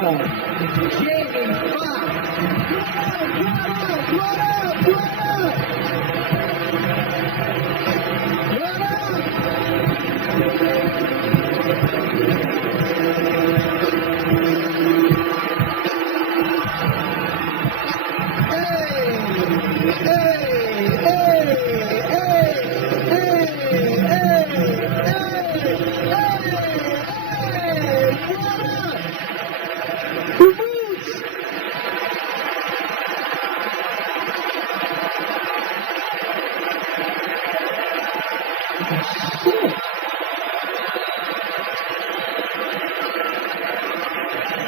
Jamie Foxx. What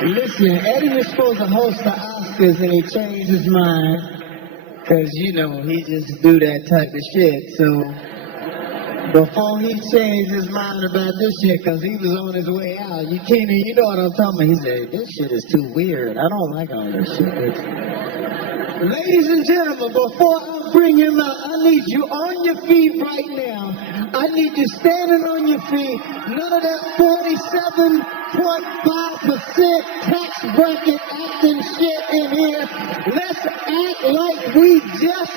Listen, Eddie was supposed to host the Oscars and he changed his mind because, you know, he just do that type of shit. So before he changed his mind about this shit, because he was on his way out, you can't, you know what I'm talking about? He said, this shit is too weird. I don't like all this shit. Ladies and gentlemen, before I bring him out, I need you on your feet right now. I need you standing on your feet. None of that 47.5% tax bracket acting shit in here. Let's act like we just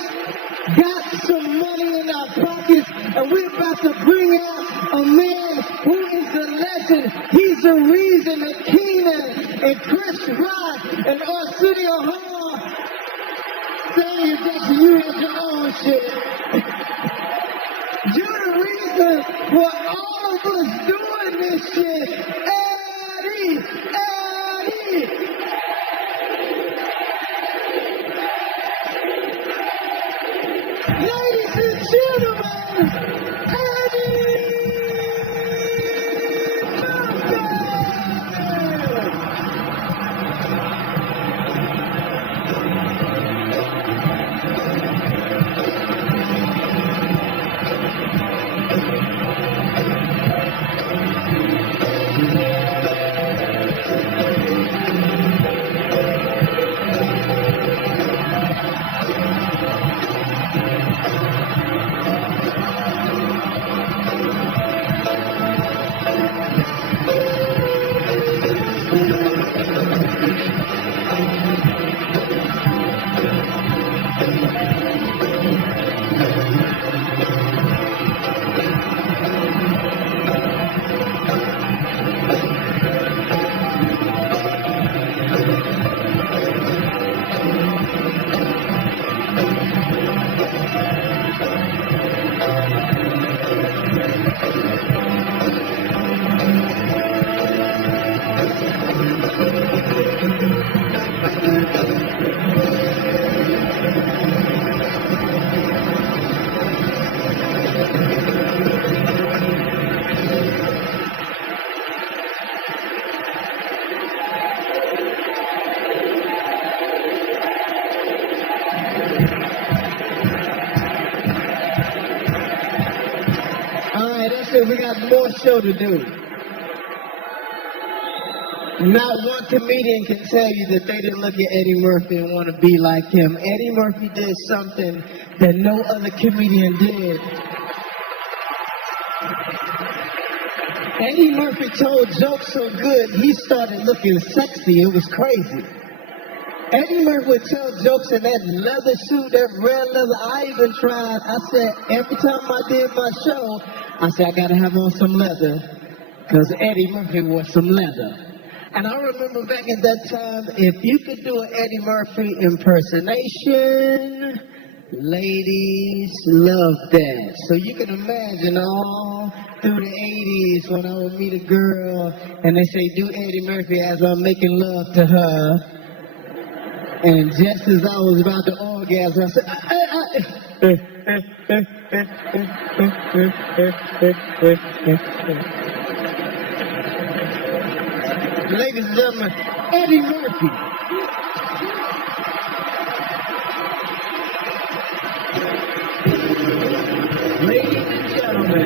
got some money in our pockets and we're about to bring out a man who is the legend. He's the reason that Keenan and Chris Rock and Arsenio Hall Samuel Jackson, you have your own shit. You're the reason for all of us doing this shit. Eddie! Ladies and gentlemen, Eddie Murphy! We got more show to do. Not one comedian can tell you that they didn't look at Eddie Murphy and want to be like him. Eddie Murphy did something that no other comedian did. Eddie Murphy told jokes so good, he started looking sexy. It was crazy. Eddie Murphy would tell jokes in that leather suit, that red leather. I even tried. I said, every time I did my show, I said, I gotta have on some leather, because Eddie Murphy wore some leather. And I remember back at that time, if you could do an Eddie Murphy impersonation, ladies loved that. So you can imagine all through the 80s when I would meet a girl, and they say, do Eddie Murphy as I'm making love to her. And just as I was about to orgasm, I said, ladies and gentlemen, Eddie Murphy. Ladies and gentlemen,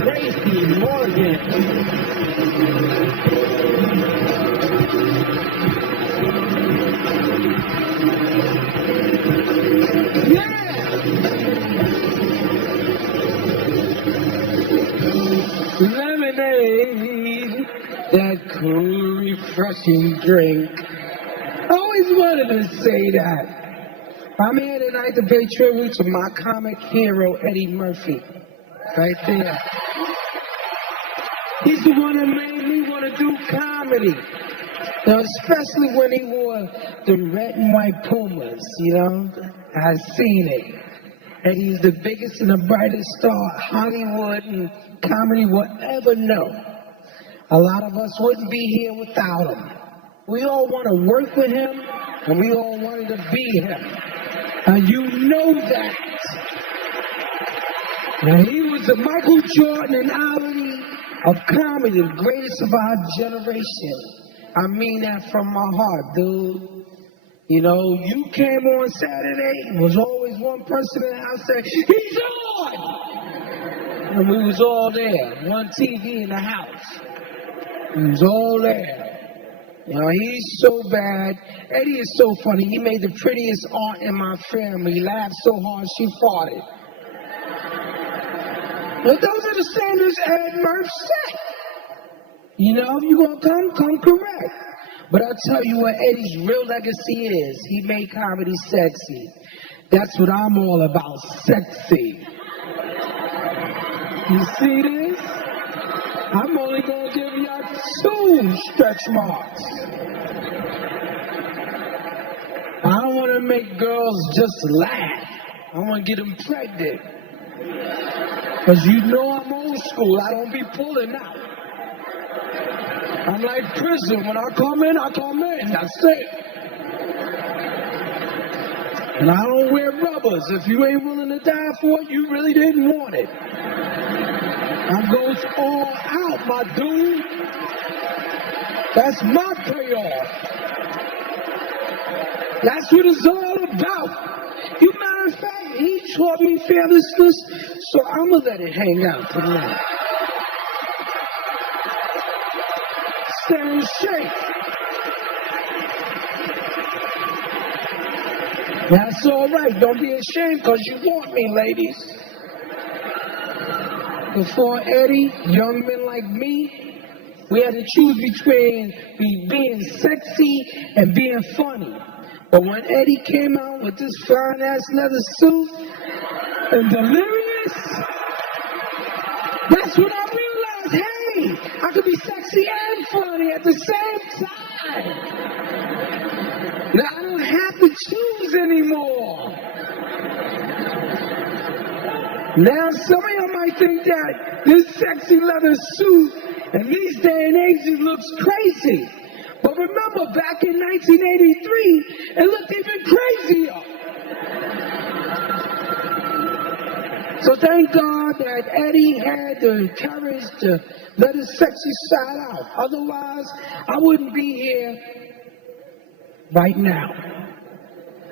Tracy Morgan. Lemonade, that cool refreshing drink. I always wanted to say that. I'm here tonight to pay tribute to my comic hero, Eddie Murphy. Right there. He's the one that made me want to do comedy. Now, especially when he wore the red and white Pumas, you know? I've seen it. And he's the biggest and the brightest star Hollywood and comedy will ever know. A lot of us wouldn't be here without him. We all want to work with him, and we all wanted to be him. And you know that. Now, he was the Michael Jordan and Ali of comedy, the greatest of our generation. I mean that from my heart, dude. You know, you came on Saturday, was always one person in the house saying, he's on! And we was all there, one TV in the house. We was all there. You know, he's so bad. Eddie is so funny. He made the prettiest aunt in my family laugh so hard she farted. But those are the standards Ed Murph set. You know, if you're going to come correct. But I'll tell you what Eddie's real legacy is. He made comedy sexy. That's what I'm all about, sexy. You see this? I'm only going to give y'all 2 stretch marks. I don't want to make girls just laugh. I want to get them pregnant. Because you know I'm old school. I don't be pulling out. I'm like prison. When I come in, That's it. And I don't wear rubbers. If you ain't willing to die for it, you really didn't want it. I goes all out, my dude. That's my payoff. That's what it's all about. You matter of fact, he taught me fearlessness, so I'm going to let it hang out tonight. Stand straight. That's all right. Don't be ashamed because you want me, ladies. Before Eddie, young men like me, we had to choose between being sexy and being funny. But when Eddie came out with this fine-ass leather suit and delirious, that's when I realized, hey, I could be sexy and funny at the same time. Now I don't have to choose anymore. Now some of y'all might think that this sexy leather suit in these day and age it looks crazy. But remember, back in 1983, it looked even crazier. So thank God that Eddie had the courage to let his sexy side out. Otherwise, I wouldn't be here right now.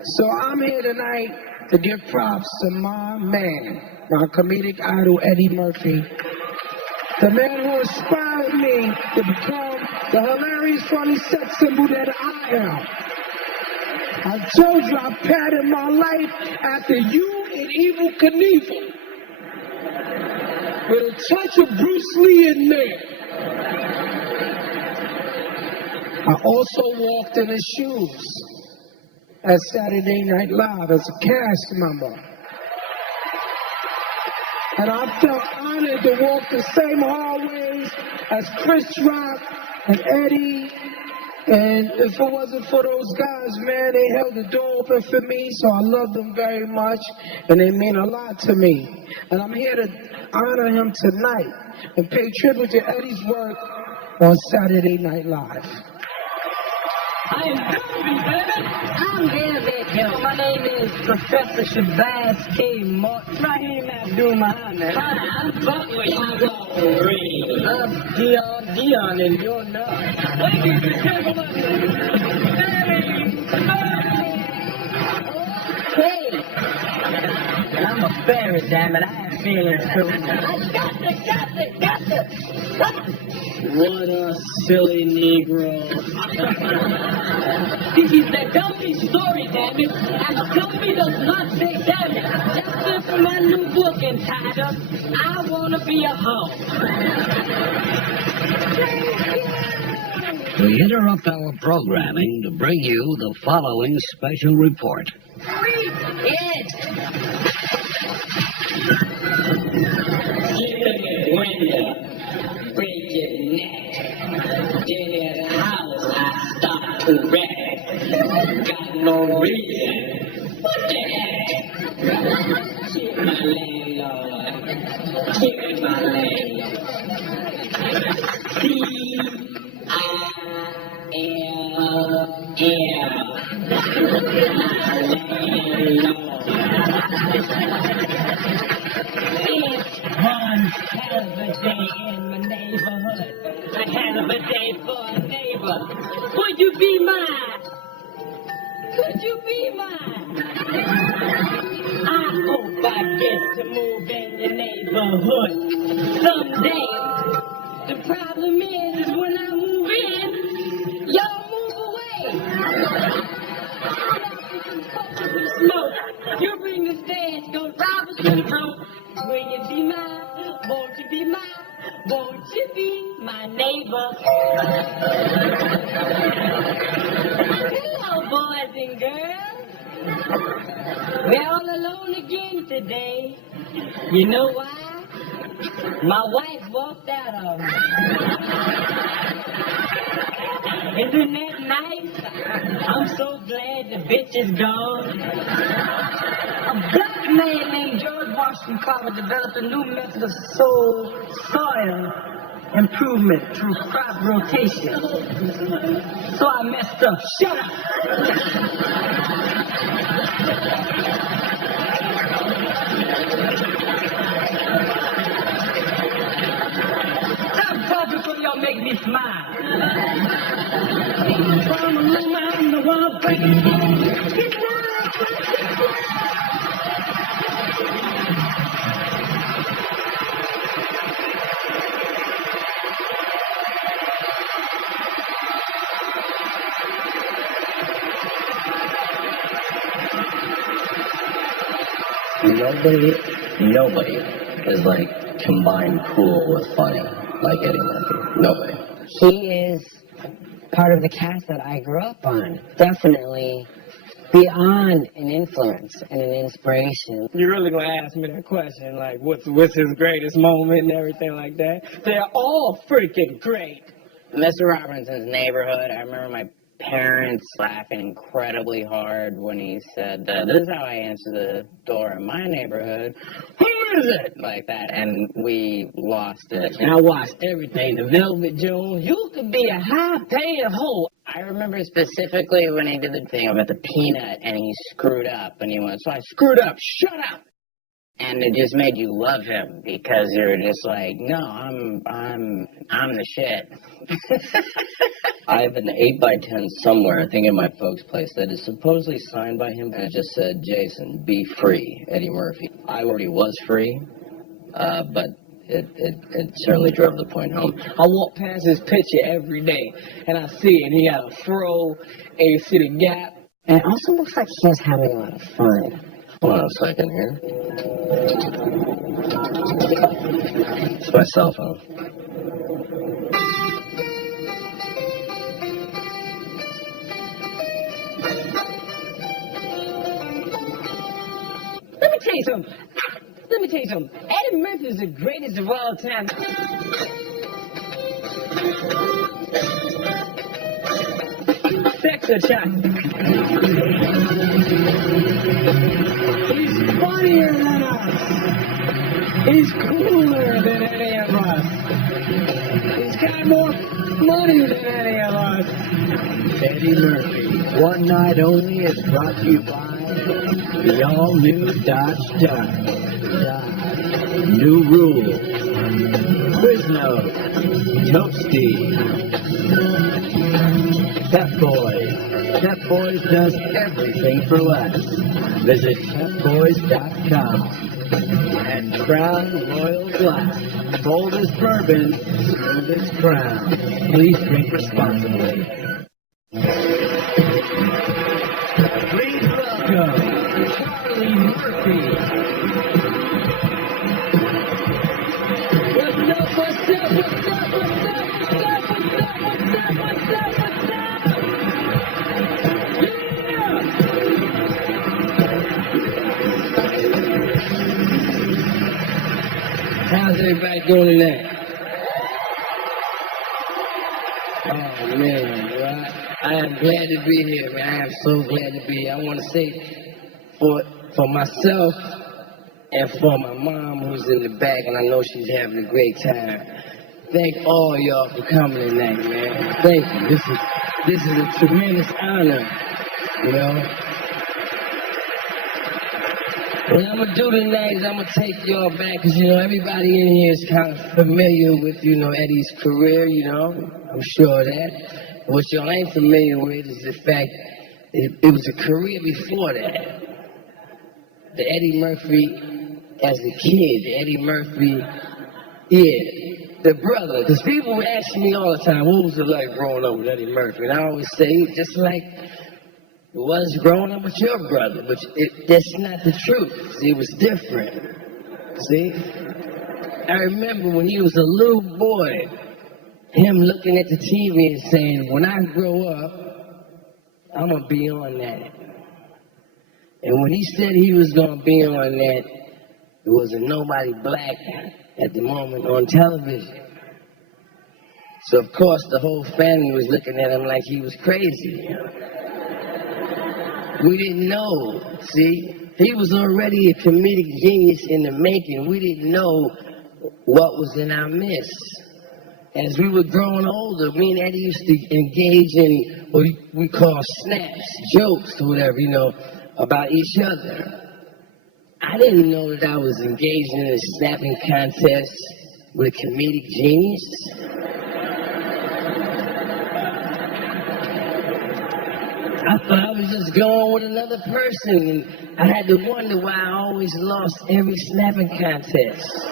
So I'm here tonight to give props to my man, my comedic idol, Eddie Murphy. The man who inspired me to become the hilarious, funny sex symbol that I am. I told you I patterned my life after you and Evel Knievel. With a touch of Bruce Lee in there. I also walked in his shoes at Saturday Night Live as a cast member. And I felt honored to walk the same hallways as Chris Rock and Eddie. And if it wasn't for those guys, man, they held the door open for me, so I love them very much, and they mean a lot to me. And I'm here to honor him tonight and pay tribute to Eddie's work on Saturday Night Live. I am Derby, baby. I'm David Hill. My name is Professor Shabazz K. Martin. Raheem Abdul-Muhammad. Hi, I'm Butler. Dion, and you're not. Ladies and gentlemen, hey! And I'm a fairy, damn it. I have feelings too. Got it. What a silly Negro. This is the Dumpy story, damn it. And the Dumpy does not say damn it. That's it for my new book entitled, I Wanna Be a Hoe. We interrupt our programming to bring you the following special report. Break your neck. Then at the house I start to wreck. Got no reason. What the heck? Keep my landlord. Keep my landlord. One hell of a day in my neighborhood. A hell of a day for a neighbor. Would you be mine? Could you be mine? I hope I get to move in your neighborhood someday. The problem is when I move in, y'all move away. Smoke. You bring the stash, go drive us to the throat. Will you be mine? Won't you be mine? Won't you be my neighbor? Hello, boys and girls. We're all alone again today. You know why? My wife walked out on me. Isn't that nice? I'm so glad the bitch is gone. A black man named George Washington Carver developed a new method of soil improvement through crop rotation. So I messed up. Shut up! Stop talking before y'all make me smile. I'm the one breaking. Nobody is like combined cool with funny like Eddie Murphy. Nobody. He is part of the cast that I grew up on. Definitely beyond an influence and an inspiration. You're really gonna ask me that question, like what's his greatest moment and everything like that? They're all freaking great. Mr. Robinson's Neighborhood, I remember my parents laughing incredibly hard when he said, this is how I answer the door in my neighborhood. Who is it? Like that, and we lost it. And I watched everything. The Velvet Jones, you could be a high-paying hoe. I remember specifically when he did the thing about the peanut and he screwed up and he went, so I screwed up, shut up! And it just made you love him because you're just like, no, I'm the shit. I have an 8x10 somewhere, I think in my folks' place, that is supposedly signed by him, and it just said, Jason, be free, Eddie Murphy. I already was free, but it certainly drove the point home. I walk past his picture every day, and I see it. He got a fro, and you see the gap. And it also looks like he was having a lot of fun. Hold on a second here. It's my cell phone. Let me tell you something. Eddie Murphy is the greatest of all time. Sex or chocolate? He's funnier than us. He's cooler than any of us. He's got more money than any of us. Eddie Murphy, One Night Only is brought to you by the all-new Dodge Dart. New Rule, Quiznos, Toasty, Pep Boys. Pep Boys does everything for less. Visit PepBoys.com. And Crown Royal Glass, bold as bourbon, smooth as Crown. Please drink responsibly. Please welcome Charlie Murphy. What's up? everybody doing tonight? Oh man, well, I am glad to be here, man. I am so glad to be here. I want to say for myself and for my mom who's in the back, and I know she's having a great time. Thank all y'all for coming tonight, man. Thank you. This is a tremendous honor, you know. What I'm gonna do tonight is I'm gonna take y'all back, because you know everybody in here is kind of familiar with, you know, Eddie's career, you know. I'm sure of that. What y'all ain't familiar with is the fact it was a career before that. The Eddie Murphy as a kid, the Eddie Murphy, the brother. Because people ask me all the time, what was it like growing up with Eddie Murphy? And I always say, just like it was growing up with your brother, but that's not the truth. See, it was different. See? I remember when he was a little boy, him looking at the TV and saying, when I grow up, I'm going to be on that. And when he said he was going to be on that, there wasn't nobody black at the moment on television. So, of course, the whole family was looking at him like he was crazy. We didn't know, see? He was already a comedic genius in the making. We didn't know what was in our midst. As we were growing older, me and Eddie used to engage in what we call snaps, jokes, or whatever, you know, about each other. I didn't know that I was engaged in a snapping contest with a comedic genius. I thought I was just going with another person, and I had to wonder why I always lost every snapping contest.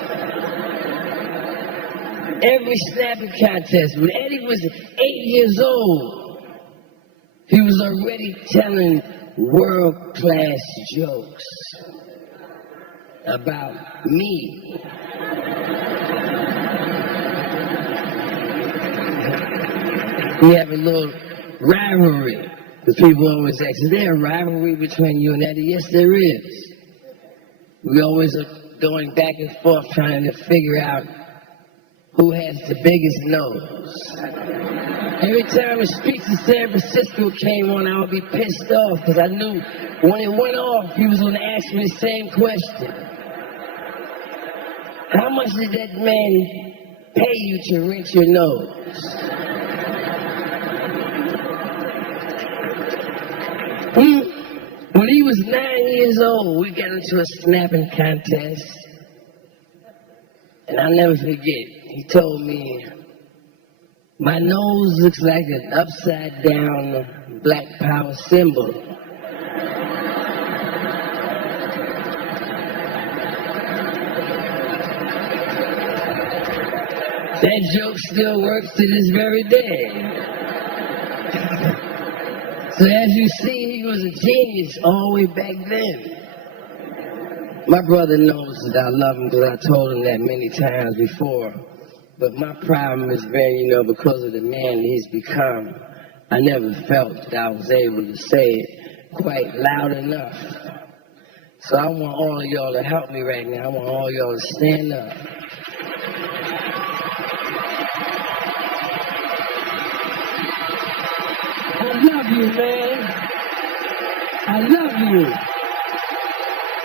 Every snapping contest. When Eddie was 8 years old, he was already telling world-class jokes about me. We have a little rivalry. Because people always ask, is there a rivalry between you and Eddie? Yes, there is. We always are going back and forth trying to figure out who has the biggest nose. Every time a speech in San Francisco came on, I would be pissed off because I knew when it went off, he was going to ask me the same question. How much did that man pay you to rinse your nose? When he was 9 years old, we got into a snapping contest. And I'll never forget, he told me, my nose looks like an upside down Black Power symbol. That joke still works to this very day. So as you see, he was a genius all the way back then. My brother knows that I love him because I told him that many times before. But my problem has been, you know, because of the man he's become, I never felt that I was able to say it quite loud enough. So I want all of y'all to help me right now. I want all y'all to stand up. I love you, man. I love you.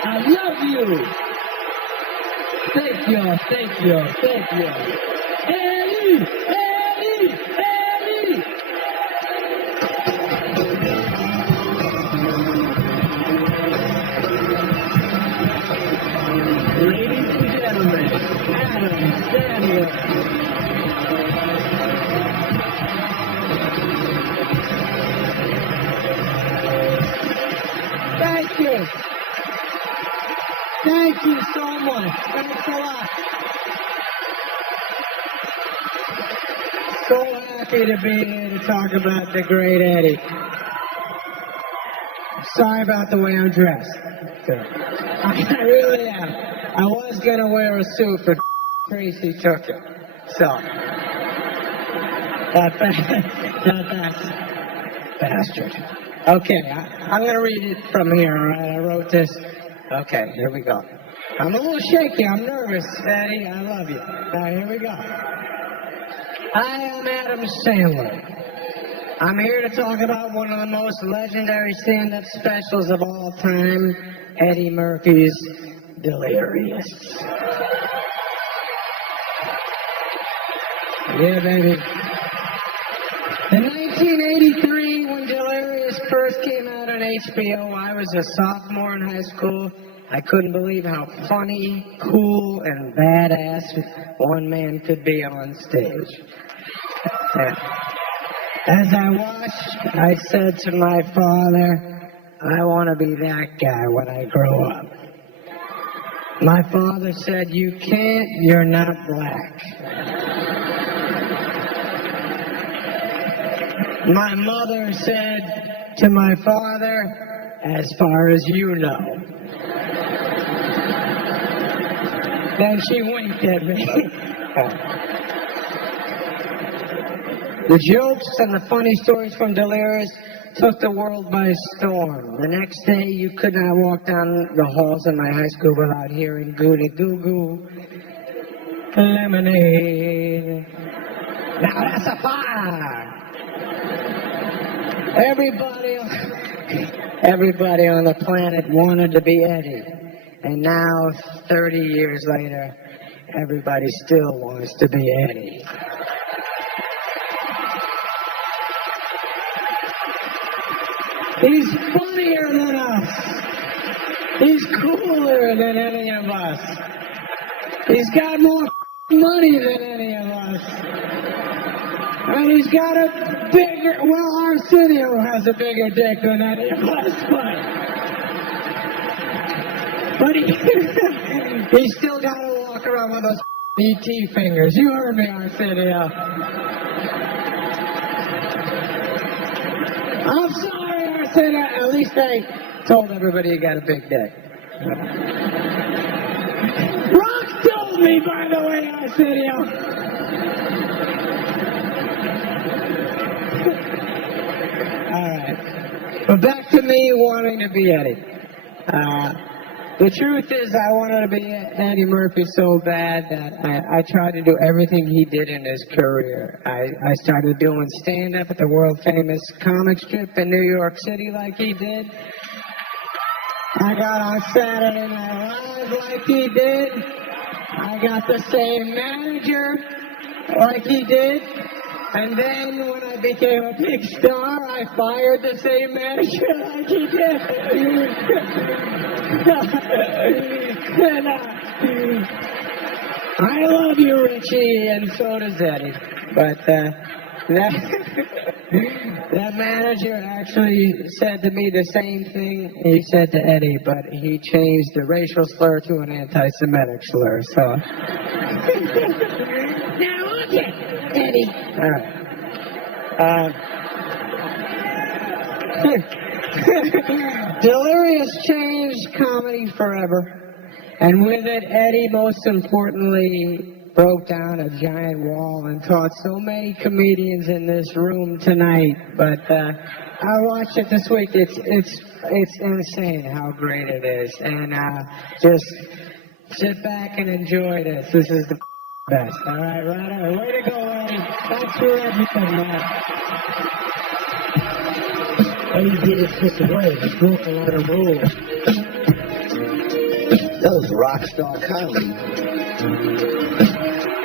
I love you. Thank y'all, thank y'all, thank y'all. Eddie, Eddie, Eddie. Ladies and gentlemen, Adam Sandler. Thank you. Thank you so much. Thanks a lot. So happy to be here to talk about the great Eddie. Sorry about the way I'm dressed. I really am. I was going to wear a suit, but Tracy took it. So, that bastard. Okay, I'm going to read it from here, all right? I wrote this. Okay, here we go. I'm a little shaky. I'm nervous, Eddie. I love you. All right, here we go. I am Adam Sandler. I'm here to talk about one of the most legendary stand-up specials of all time, Eddie Murphy's Delirious. Yeah, baby. In 1983, when Delirious first came out on HBO, I was a sophomore in high school. I couldn't believe how funny, cool, and badass one man could be on stage. As I watched, I said to my father, I want to be that guy when I grow up. My father said, you can't, you're not black. My mother said to my father, as far as you know. Then she winked at me. The jokes and the funny stories from Delirious took the world by storm. The next day, you could not walk down the halls of my high school without hearing Goody Goo Goo Lemonade. Now that's a fire! Everybody on the planet wanted to be Eddie. And now, 30 years later, everybody still wants to be Eddie. He's funnier than us. He's cooler than any of us. He's got more money than any of us. And he's got a bigger, well, Arsenio has a bigger dick than any of us, but he still got to walk around with those ET fingers. You heard me, Arsenio. I'm sorry, Arsenio. At least I told everybody you got a big dick. Rock told me, by the way, Arsenio. All right. But back to me wanting to be Eddie. The truth is, I wanted to be Eddie Murphy so bad that I tried to do everything he did in his career. I started doing stand-up at the world-famous comic strip in New York City like he did. I got on Saturday Night Live like he did. I got the same manager like he did. And then when I became a big star, I fired the same manager like he did. And, I love you, Richie, and so does Eddie. But that manager actually said to me the same thing he said to Eddie, but he changed the racial slur to an anti-Semitic slur. So. Now look at Eddie. All right. Delirious changed comedy forever. And with it, Eddie, most importantly, broke down a giant wall and taught so many comedians in this room tonight. But I watched it this week. It's insane how great it is. And just sit back and enjoy this. This is the best. All right, right. Way to go, Eddie. Thanks for everything, man. Eddie did it this way. He broke a lot of rules. That was rockstar comedy.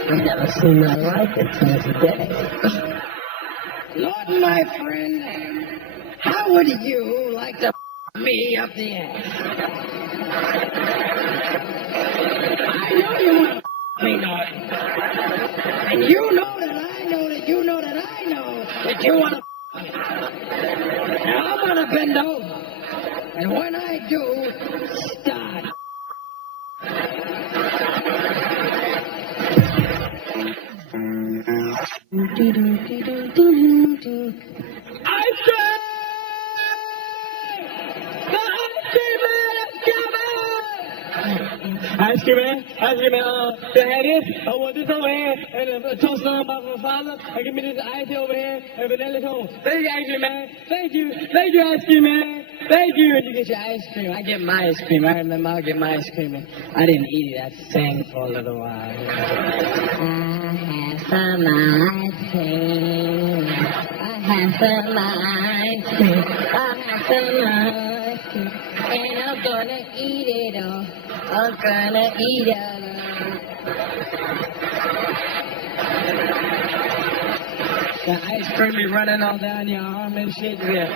I've never seen that like it since the day. Lord, my friend, how would you like to me up the ass? I know you want to me, Norton. And you know that I know that you know that I know that you want to me. Now I'm going to bend over. And when I do, start. I said, the ice cream man, the head is, I want this over here, and a toast on my father, and give me this ice over here, and vanilla cone. Thank you, ice cream man. Thank you, ice cream man. Thank you when you get your ice cream. I get my ice cream. I remember I'll get my ice cream and I didn't eat it. I sang for a little while. I have some ice cream. I have some ice cream. I have some ice cream. And I'm gonna eat it all. I'm gonna eat it all. The ice cream be running all down your arm and shit. Yeah.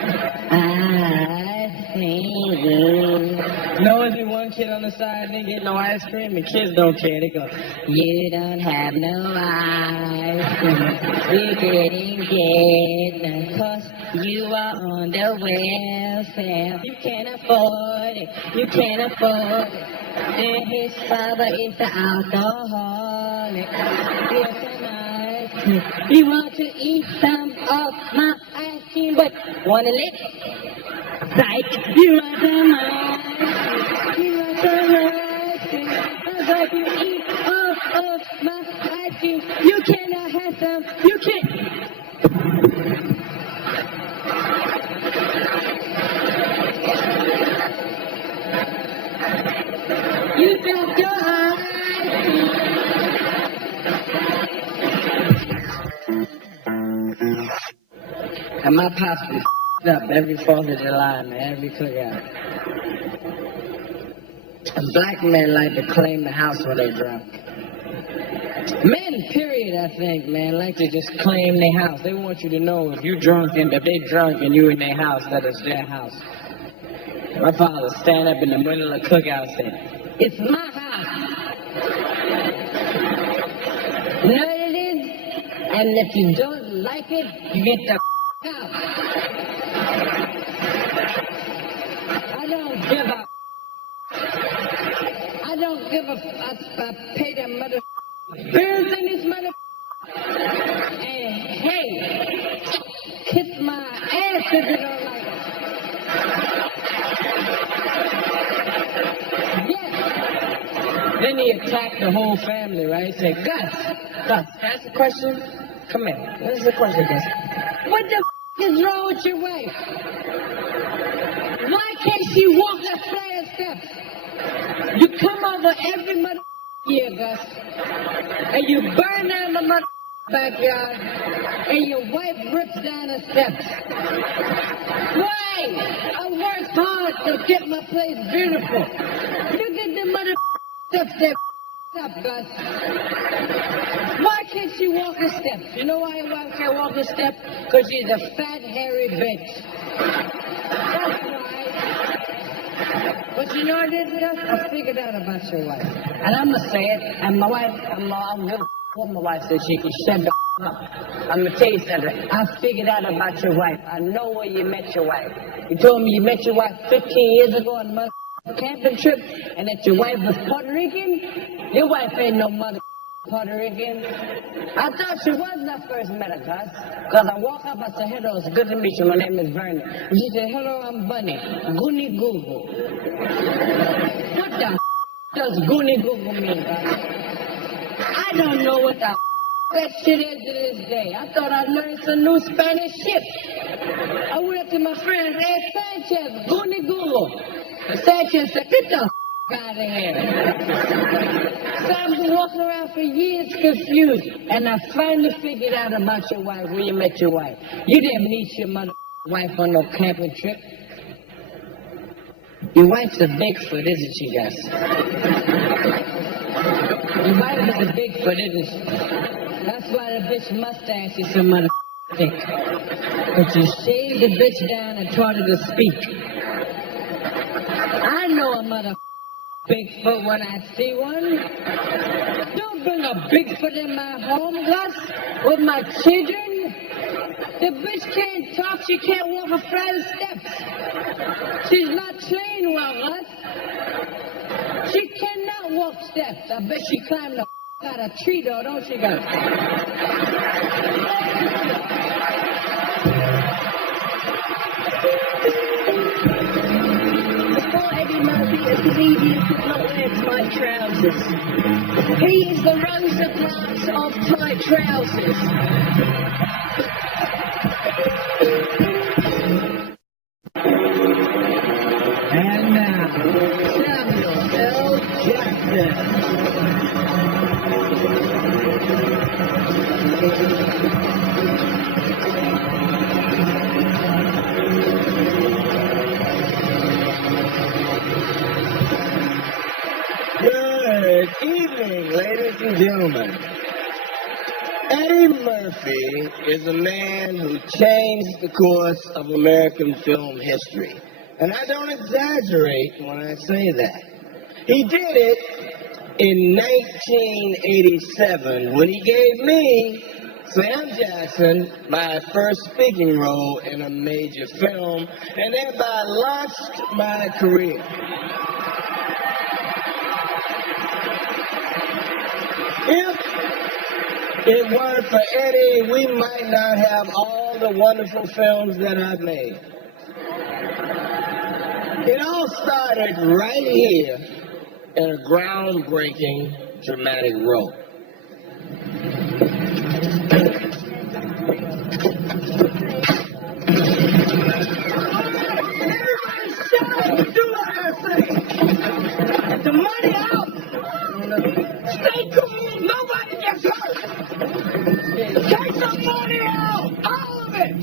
Ice cream. No, only one kid on the side didn't get no ice cream. The kids don't care. They go, you don't have no ice cream. You didn't get none 'cause you are on the welfare. You can't afford it. You can't afford it. And his father is the alcoholic. Yes, you want to eat some of my ice cream, but wanna lick? Like you want some ice cream, you want some ice cream. Cause if you eat all of my ice cream, you cannot have some, you can't. You dropped your ice cream. And my pops be up every 4th of July, man, every cookout. And black men like to claim the house when they're drunk. Men, period, I think, man, like to just claim their house. They want you to know if you drunk and if they drunk and you in their house, that it's their house. My father stand up in the middle of the cookout and say, it's my house. You know what it is? And if you don't like it, you get the out. I don't give a. I don't give a. I pay the mother bills in this mother. And hey, kiss my ass if you don't like it. Yes. Then he attacked the whole family, right? He said, Gus, that's the question. Come here. This is the question, Gus. What the is wrong with your wife? Why can't she walk the flight of steps? You come over every mother year, Gus, and you burn down the mother backyard, and your wife rips down the steps. Why? I worked hard to get my place beautiful. Look at the mother steps that up, Gus. Why can't she walk the steps? You know why your wife can't walk the steps? Because she's a fat, hairy bitch. That's why. But you know what it is, Gus? I figured out about your wife. And I'm going to say it, and my wife, I'm going to what my wife said, she can shut the up. I'm going to tell you something. I figured out about your wife. I know where you met your wife. You told me you met your wife 15 years ago on a camping trip, and that your wife was Puerto Rican? Your wife ain't no mother Puerto Rican. I thought she was when I first met her, Gus. Because I walk up, I said, hello, it's good to meet you. My name is Vernon. And she said, hello, I'm Bunny. Goonie Google. What the does Goonie Google mean, Gus? I don't know what the that shit is to this day. I thought I learned some new Spanish shit. I went up to my friend, hey, Sanchez, Goonie Google. And Sanchez said, get the out of here. So I've been walking around for years confused, and I finally figured out about your wife, where you met your wife. You didn't meet your mother wife on no camping trip. Your wife's a Bigfoot, isn't she, Gus? Your wife is a Bigfoot, isn't she? That's why the bitch mustache is so mother thick. But you shaved the bitch down and taught her to speak. I know a mother Bigfoot when I see one. Don't bring a Bigfoot in my home, Gus, with my children. The bitch can't talk, she can't walk a flight of steps. She's not trained well, Gus. She cannot walk steps. I bet she climbed the out a tree though, don't she, Gus? Eddie Murphy is the easiest to not wear tight trousers. He is the Rosa Parks of tight trousers. Ladies and gentlemen, Eddie Murphy is a man who changed the course of American film history. And I don't exaggerate when I say that. He did it in 1987 when he gave me, Sam Jackson, my first speaking role in a major film, and thereby launched my career. If it weren't for Eddie, we might not have all the wonderful films that I've made. It all started right here in a groundbreaking dramatic role. Get the money out! Stay cool! Nobody gets hurt! Take the money out! All of it!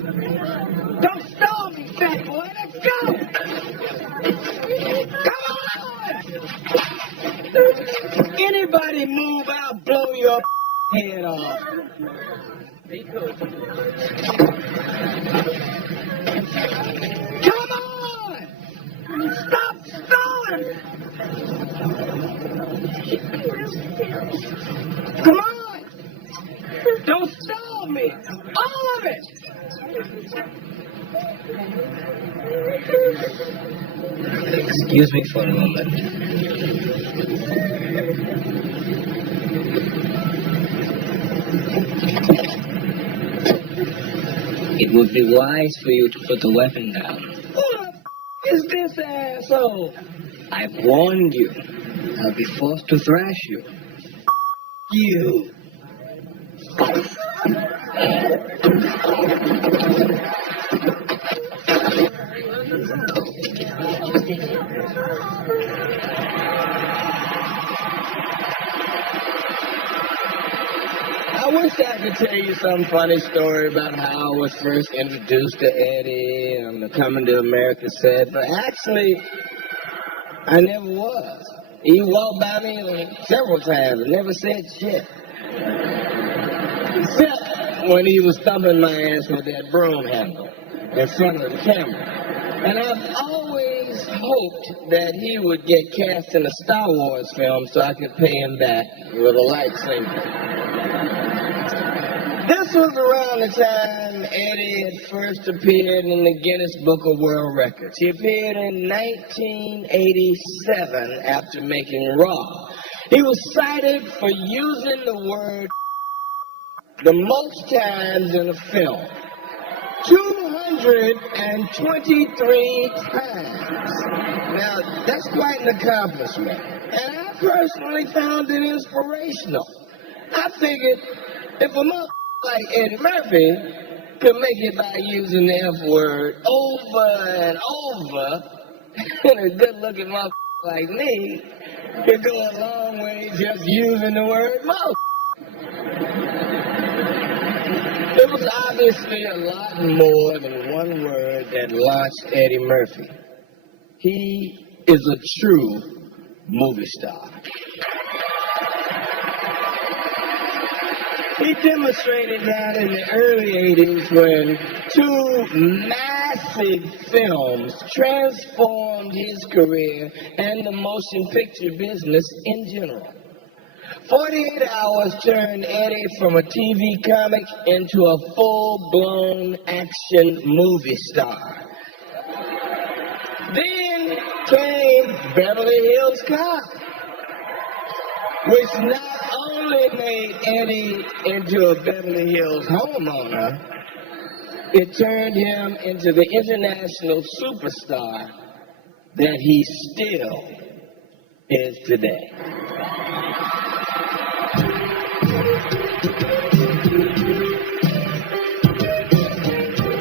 Don't stall me, fat boy! Let's go! Come on! Anybody move, I'll blow your head off. Be cool. Come on! Stop stalling! Come on! Don't stall me! All of it! Excuse me for a moment. It would be wise for you to put the weapon down. Who the is this asshole? I've warned you. I'll be forced to thrash you. You. I wish I could tell you some funny story about how I was first introduced to Eddie on the Coming to America set, but actually, I never was. He walked by me like several times and never said shit. Except when he was thumping my ass with that broom handle in front of the camera. And I've always hoped that he would get cast in a Star Wars film so I could pay him back with a lightsaber. This was around the time Eddie had first appeared in the Guinness Book of World Records. He appeared in 1987 after making Raw. He was cited for using the word the most times in a film. 223 times. Now, that's quite an accomplishment. And I personally found it inspirational. I figured if a mother like Eddie Murphy could make it by using the F word over and over, and a good-looking motherfucker like me could go a long way just using the word most. It was obviously a lot more than one word that launched Eddie Murphy. He is a true movie star. He demonstrated that in the early 80s when two massive films transformed his career and the motion picture business in general. 48 Hours turned Eddie from a TV comic into a full-blown action movie star. Then came Beverly Hills Cop, which not only made Eddie into a Beverly Hills homeowner, it turned him into the international superstar that he still is today.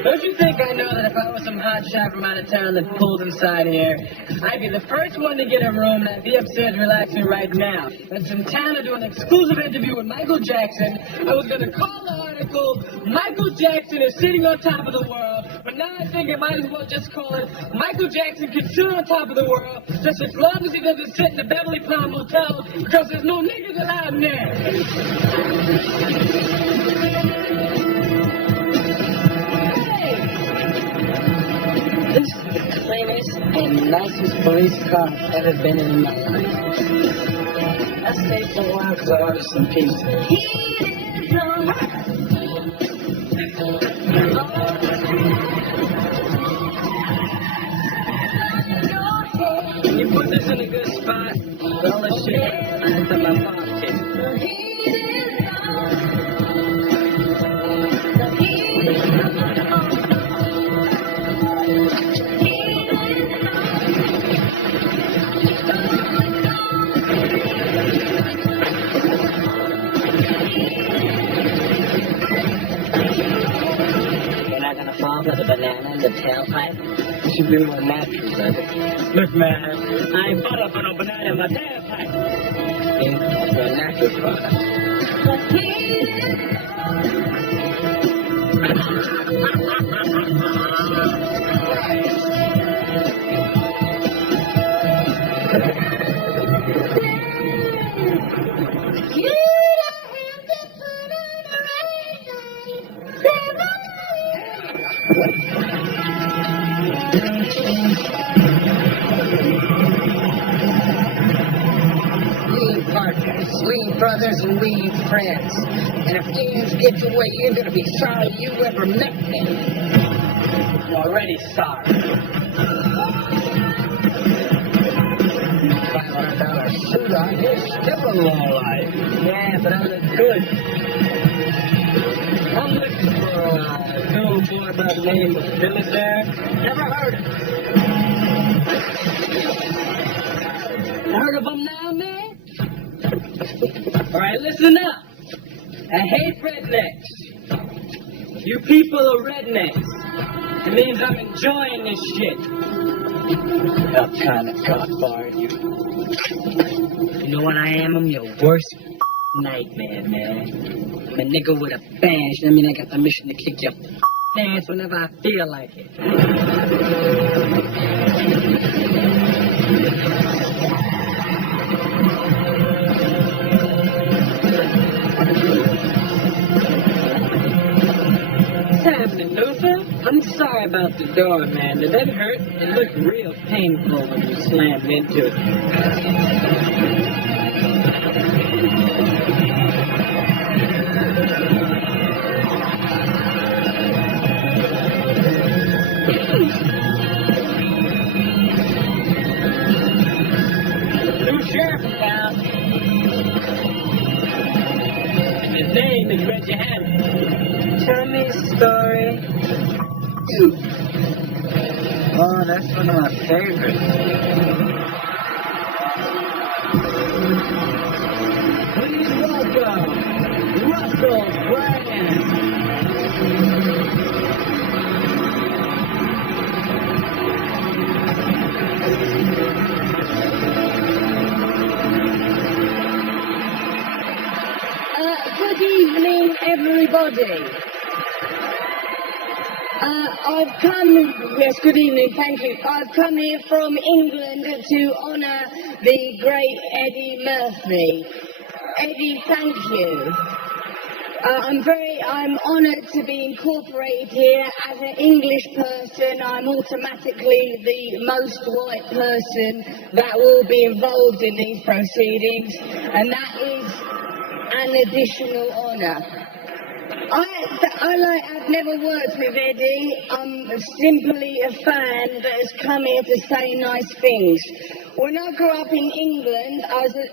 Don't you think I know that if I was some hotshot from out of town that pulled inside here, I'd be the first one to get a room and I'd be upstairs relaxing right now. That's in town to do an exclusive interview with Michael Jackson. I was going to call the article, Michael Jackson is sitting on top of the world. But now I think I might as well just call it Michael Jackson can sit on top of the world just as long as he doesn't sit in the Beverly Palm Motel because there's no niggas allowed in there. This is the cleanest and nicest police car I've ever been in my life. I stayed for a while because I ordered some pizza. You put this in a good spot, all the shit into my pocket. You're not gonna fall for the banana in the tailpipe? You should be more natural, brother. Look, man, I ain't bought up on no banana in my tailpipe. It's a natural product. We partners, we brothers, and we friends. And if things get the way, you're gonna be sorry you ever met me. I'm already sorry. $500 suit on, you're still a lowlife. Yeah, but I look good. I'm looking for a little boy by the name of Billy Bear. Never heard of him. Heard of him now, man? Alright, listen up. I hate rednecks. You people are rednecks. It means I'm enjoying this shit. I'm trying to cock-bar you. You know what I am? I'm your worst nightmare, man. I'm a nigga with a badge. I mean, I got the mission to kick your ass whenever I feel like it. What's happening, Luther? I'm sorry about the door, man. Did that hurt? It looked real painful when you slammed into it. New sheriff in town. And his name is Reggie Hammond. Tell me a story. Oh, that's one of my favorites. Please welcome Russell Brand. Good evening, everybody. I've come, yes, good evening, thank you. I've come here from England to honour the great Eddie Murphy. Eddie, thank you. I'm honoured to be incorporated here. As an English person, I'm automatically the most white person that will be involved in these proceedings, and that is an additional honour. I've never worked with Eddie. I'm simply a fan that has come here to say nice things. When I grew up in England, I was a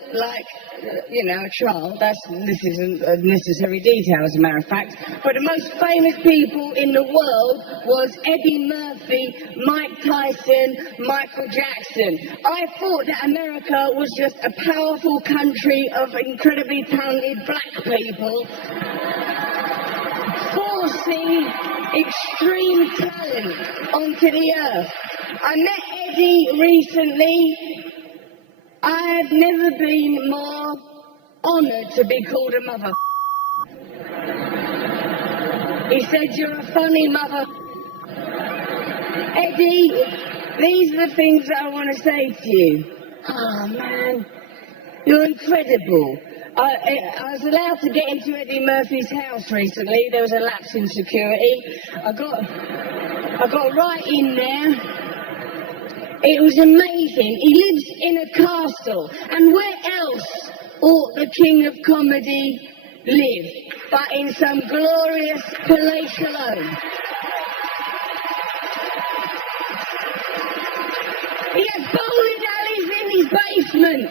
child. This isn't a necessary detail, as a matter of fact. But the most famous people in the world was Eddie Murphy, Mike Tyson, Michael Jackson. I thought that America was just a powerful country of incredibly talented black people forcing extreme talent onto the earth. I met Eddie recently. I have never been more honoured to be called a mother. He said, "You're a funny mother." Eddie, these are the things that I want to say to you. Oh, man, you're incredible. I was allowed to get into Eddie Murphy's house recently. There was a lapse in security. I got right in there. It was amazing. He lives in a castle. And where else ought the king of comedy live but in some glorious palatial home? He had bowling alleys in his basement.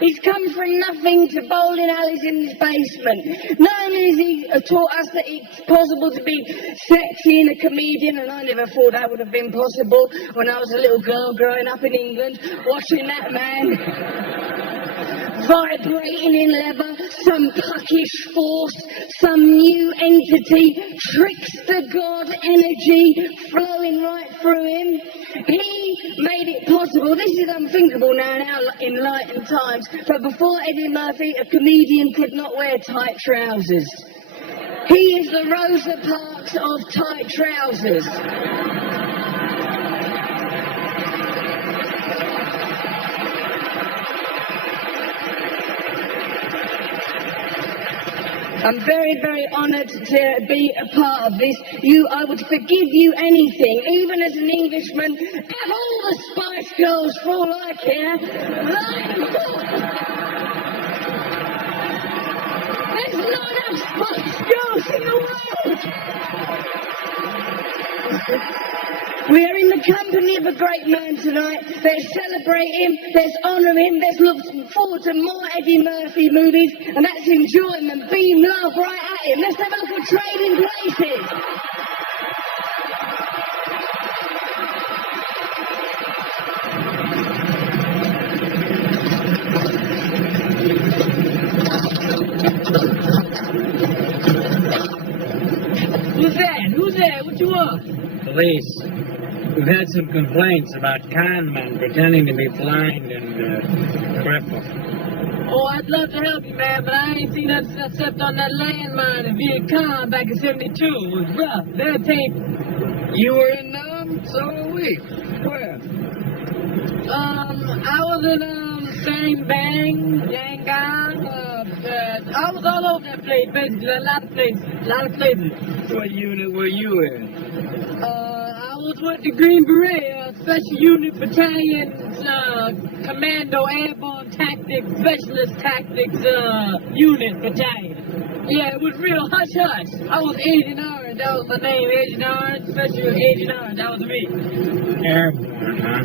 He's come from nothing to bowling alleys in his basement. Not only has he taught us that it's possible to be sexy and a comedian, and I never thought that would have been possible when I was a little girl growing up in England, watching that man vibrating in leather, some puckish force, some new entity, trickster god energy flowing right through him. He made it possible. This is unthinkable now in our enlightened times, but before Eddie Murphy, a comedian could not wear tight trousers. He is the Rosa Parks of tight trousers. I'm very, very honoured to be a part of this. I would forgive you anything, even as an Englishman. Have all the Spice Girls for all I care. There's not enough Spice Girls in the world. We are in the company of a great man tonight. Let's celebrate him, let's honour him, let's look forward to more Eddie Murphy movies, and let's enjoy him and beam love right at him. Let's have a look at Trading Places. Who's that? Who's that? What you want? Police. We've had some complaints about con men pretending to be blind and crippled. Oh, I'd love to help you, man, but I ain't seen nothing except on that landmine in Viet Cong back in 72. It was rough. That tape. You were in so were we. Where? I was in, Bang Bang, Yangon, I was all over that place, basically, a lot of places. What unit were you in? I was with the Green Beret, Special Unit Battalion, Commando Airborne Tactics, Specialist Tactics, Unit Battalion. Yeah, it was real hush-hush. I was Agent Orange, that was my name, Agent Orange, Special Agent Orange, that was me. Airborne, huh?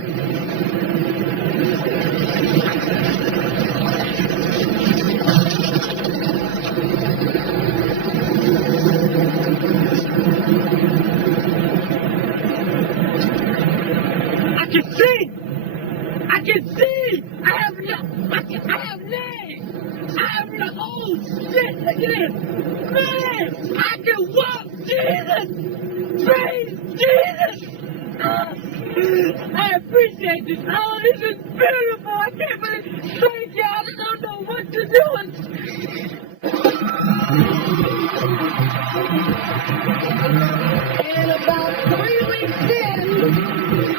I can see! I have legs! I have no, oh shit, look at this! Man, I can walk! Jesus! Praise Jesus! I appreciate this. Oh, this is beautiful! I can't believe, thank you, I don't know what to do. And about 3 weeks in,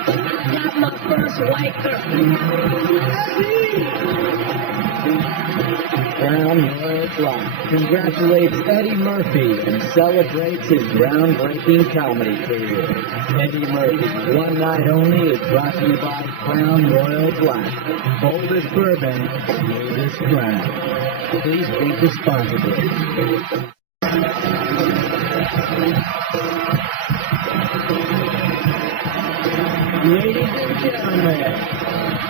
I got my first white girl. Crown Royal Block congratulates Eddie Murphy and celebrates his groundbreaking comedy career. Eddie Murphy, One Night Only is brought to you by Crown Royal Black. Boldest bourbon, smoothest crown. Please drink responsibly. Ladies and gentlemen,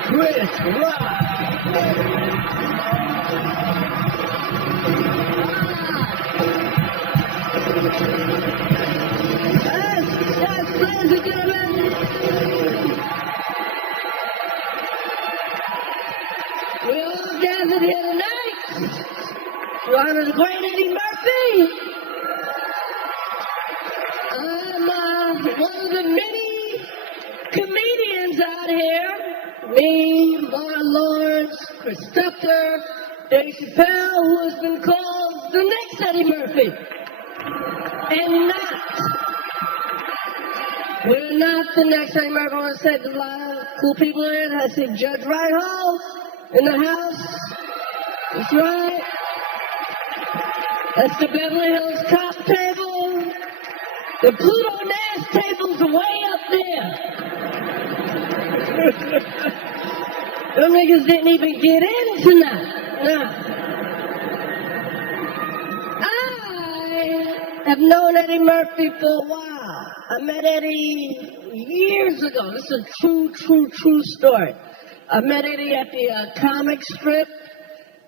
Chris Rock. Yes, ladies and gentlemen. We all gathered here tonight to honor the great Eddie Murphy. I'm one of the many comedians out here. Me, Martin Lawrence, Chris Tucker, Dave Chappelle, who has been called the next Eddie Murphy. And not We're not the next Eddie Murphy. I want to say there's a lot of cool people in it. I see Judge Reinhold in the house. That's right. That's the Beverly Hills Cop table. The Pluto Nash table's way up there. Them niggas didn't even get in tonight. No. I have known Eddie Murphy for a while. I met Eddie years ago. This is a true story. I met Eddie at the comic strip.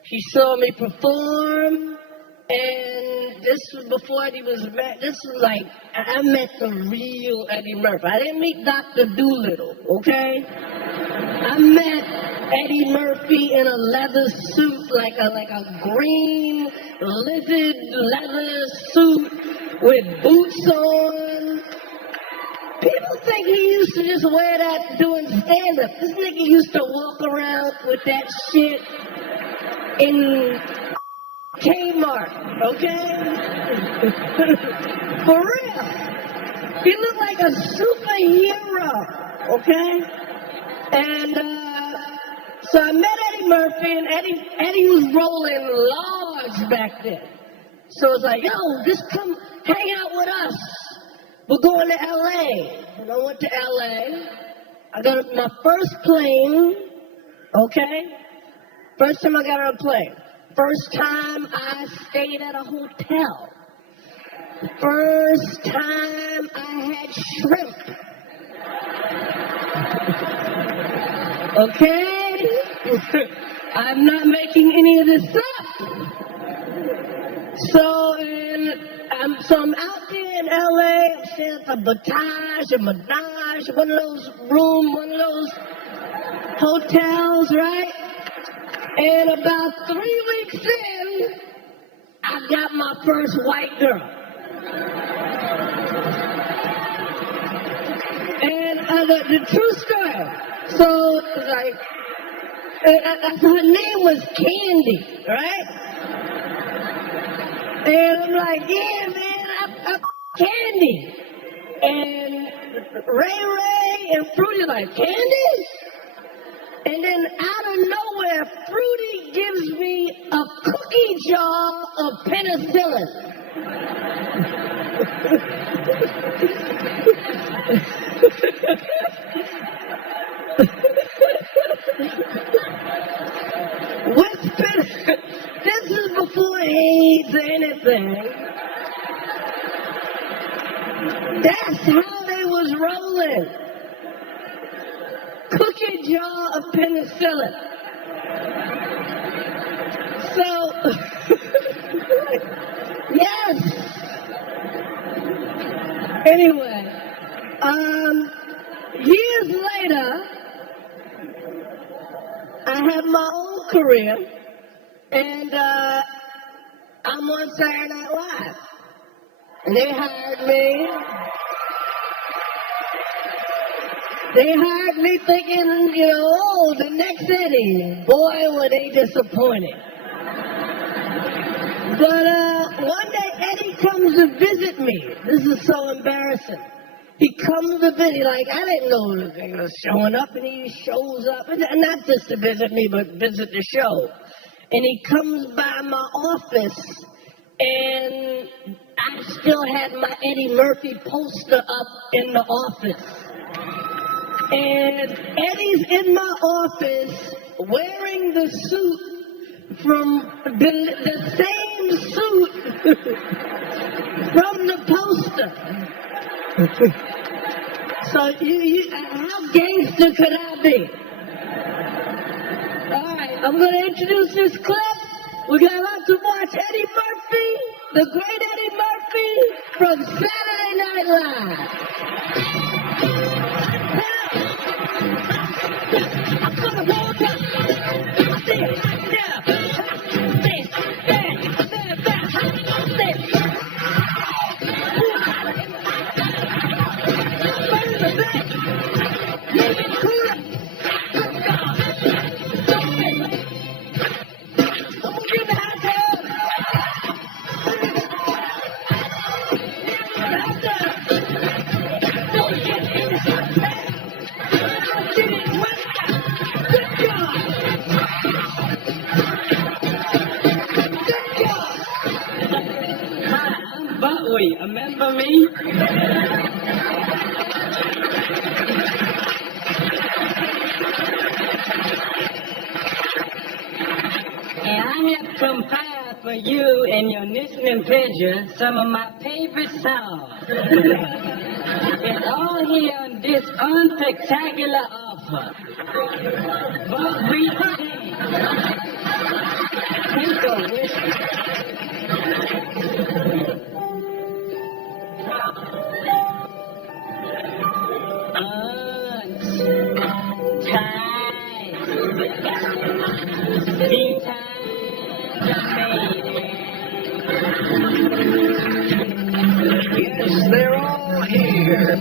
He saw me perform. And this was before Eddie was met. This was like, I met the real Eddie Murphy. I didn't meet Dr. Doolittle, okay? I met Eddie Murphy in a leather suit, like a green, livid leather suit with boots on. People think he used to just wear that doing stand-up. This nigga used to walk around with that shit in Kmart, okay? For real. He looked like a superhero, okay? And so I met Eddie Murphy, and Eddie was rolling large back then. So it's like, yo, just come hang out with us. We're going to L.A. And I went to L.A. I got my first plane, okay? First time I got on a plane. First time I stayed at a hotel. First time I had shrimp. Okay? I'm not making any of this up. So I'm out there in LA, I'm staying at the Batage or Menage, one of those hotels, right? And about 3 weeks in, I got my first white girl. And the true story. So, like, her name was Candy, right? And I'm like, yeah, man, I'm Candy. And Ray and Fruity like, Candy? And then out of nowhere, Fruity gives me a cookie jar of penicillin. This is before AIDS or anything. That's how they was rolling. Cookie jar of penicillin. So, yes. Anyway, years later, I have my own career, and I'm on Saturday Night Live. And they hired me. They hired me thinking, oh, the next Eddie. Boy, were they disappointed. But one day Eddie comes to visit me. This is so embarrassing. He comes to visit, like, I didn't know he was showing up, and he shows up. And not just to visit me, but visit the show. And he comes by my office, and I still had my Eddie Murphy poster up in the office. And Eddie's in my office wearing the suit from the same suit from the poster. So how gangster could I be? All right, I'm going to introduce this clip. We're about to watch Eddie Murphy, the great Eddie Murphy from Saturday Night Live. I'm gonna walk up. I said, yeah, this, remember me? And I have compiled for you and your listening pleasure some of my favorite songs. It's all here on this unspectacular offer. But we sing. Take a whiskey. Be Yes, they're all here.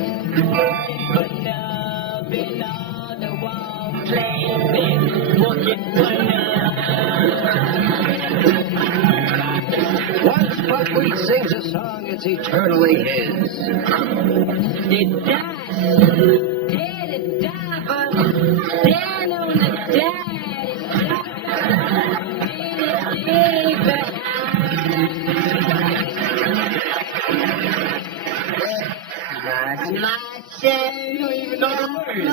Once Buckwheat sings a song, it's eternally his. It dies, dead it dies, but stand on the My son, don't even know the words.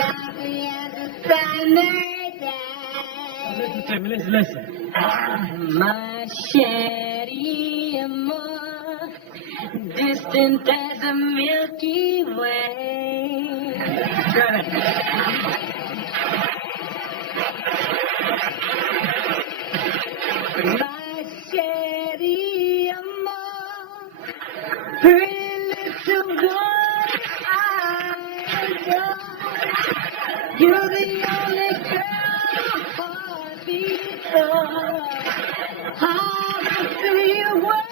Lovely as a summer Listen to me, listen. My shanty more distant as a Milky Way. My shanty more pretty little boy I adore. You're the only girl heart beats for. How to feel what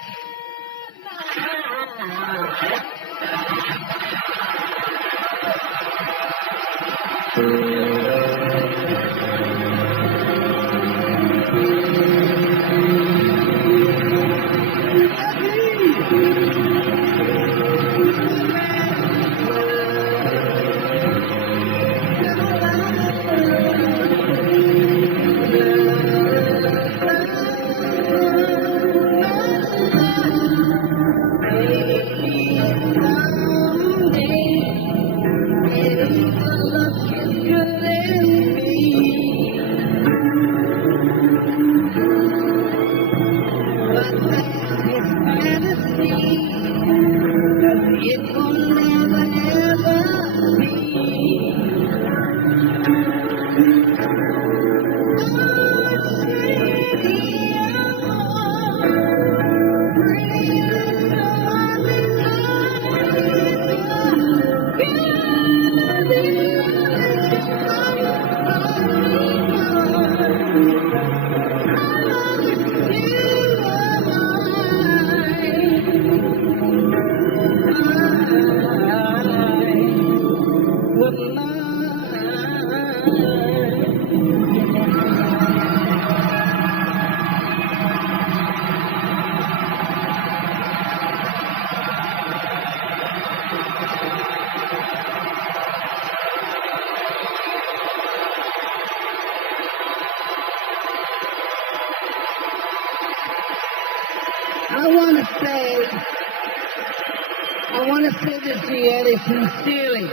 I want to say this to you, Eddie, sincerely.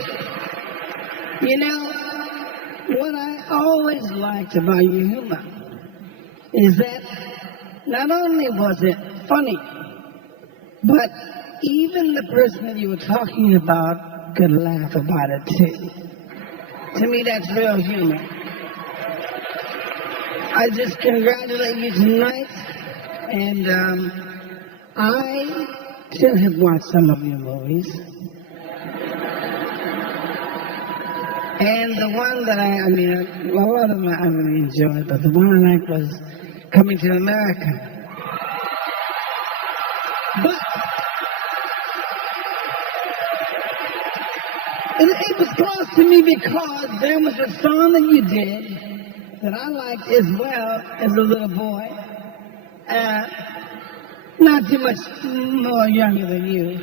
You know, what I always liked about your humor is that not only was it funny, but even the person that you were talking about could laugh about it too. To me, that's real humor. I just congratulate you tonight, and I too have watched some of your movies. And the one that I mean, a lot of them I really enjoyed, but the one I liked was Coming to America. But it was close to me because there was a song that you did that I liked as well as a little boy. Not too much more younger than you.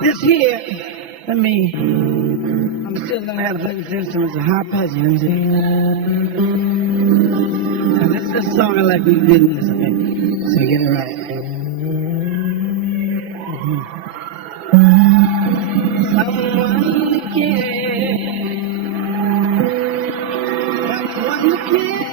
This here, I'm still just gonna have to play this instrument. It's a high pitch, you know what I'm saying? And this is a song I like we did this, okay? So get it right. Someone to care. Someone to care.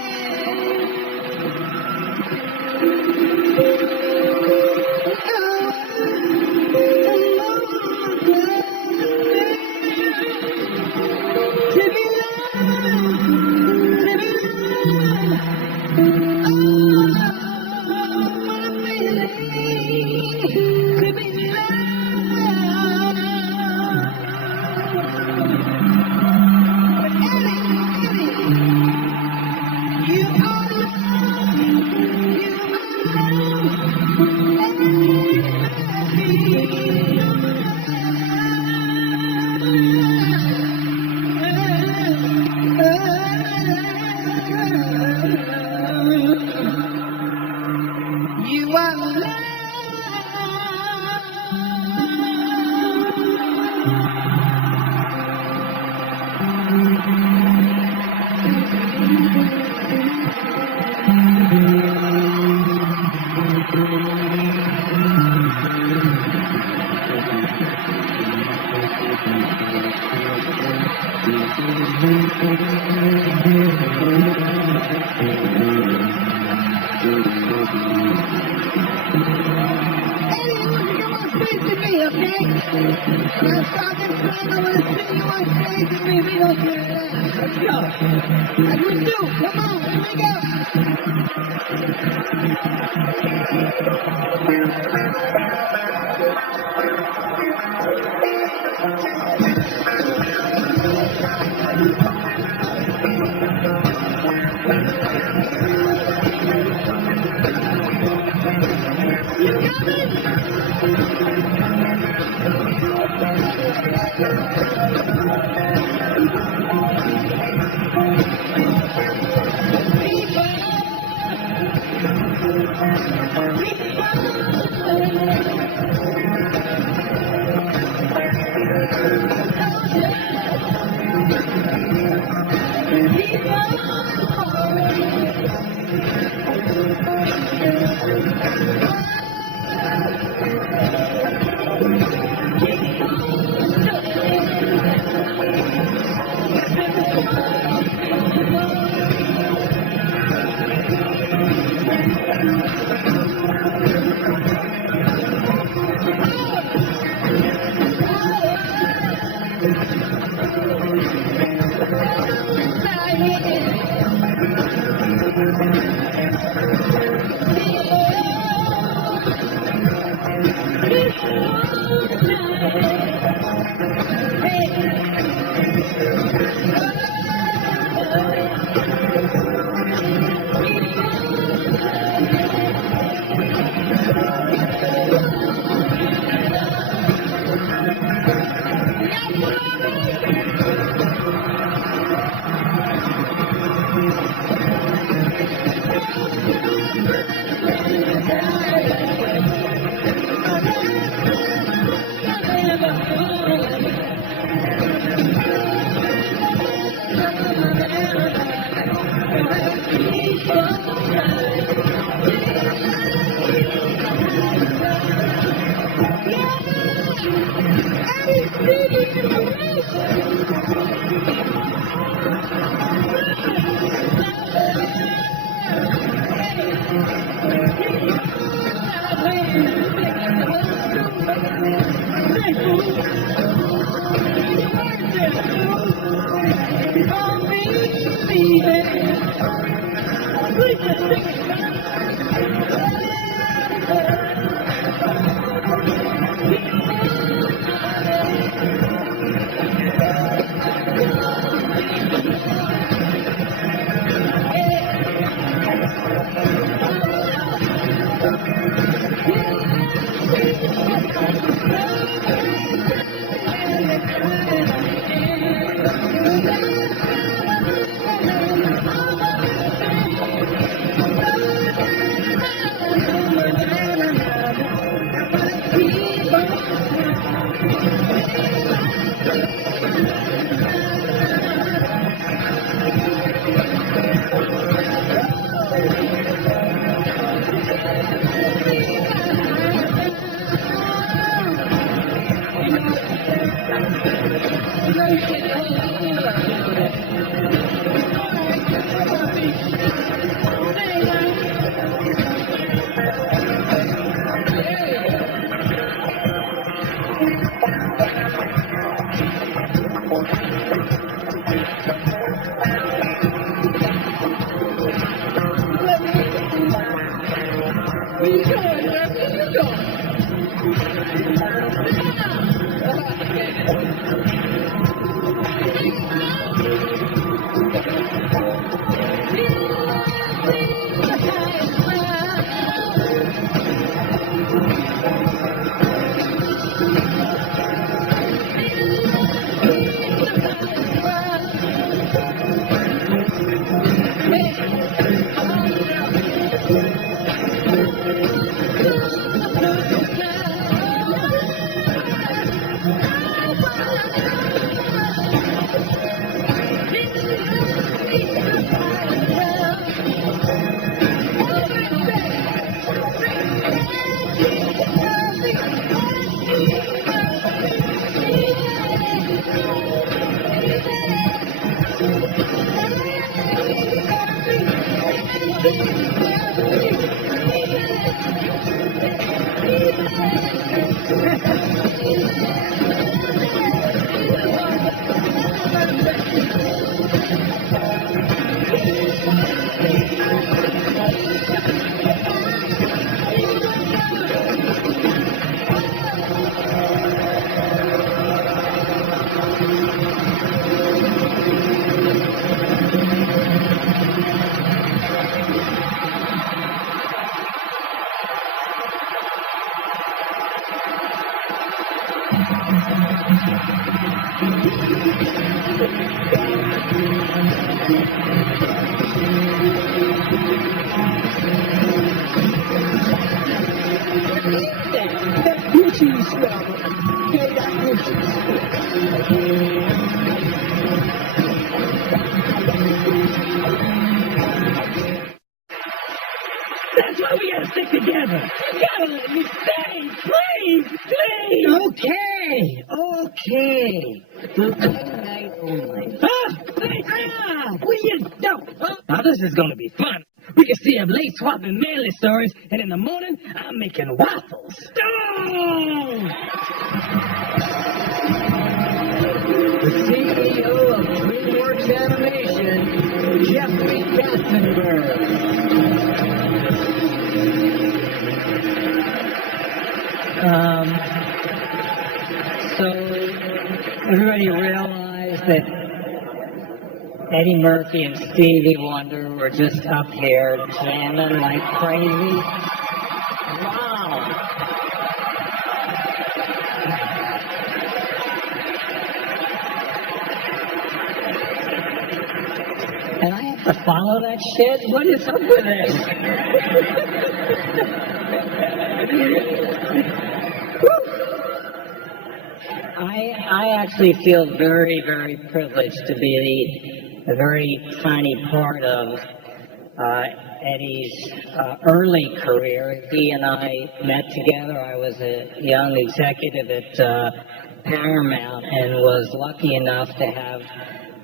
That's why we gotta stick together. You gotta let me stay, please, please. Okay. For one night only. What you do? Now this is gonna be fun. We can stay up late swapping manly stories, and in the morning, I'm making waffles. The CEO of DreamWorks Animation, Jeffrey Katzenberg. So everybody realized that Eddie Murphy and Stevie Wonder were just up here jamming like crazy. Wow. And I have to follow that shit? What is up with this? I actually feel very, very privileged to be a very tiny part of Eddie's early career. He and I met together. I was a young executive at Paramount and was lucky enough to have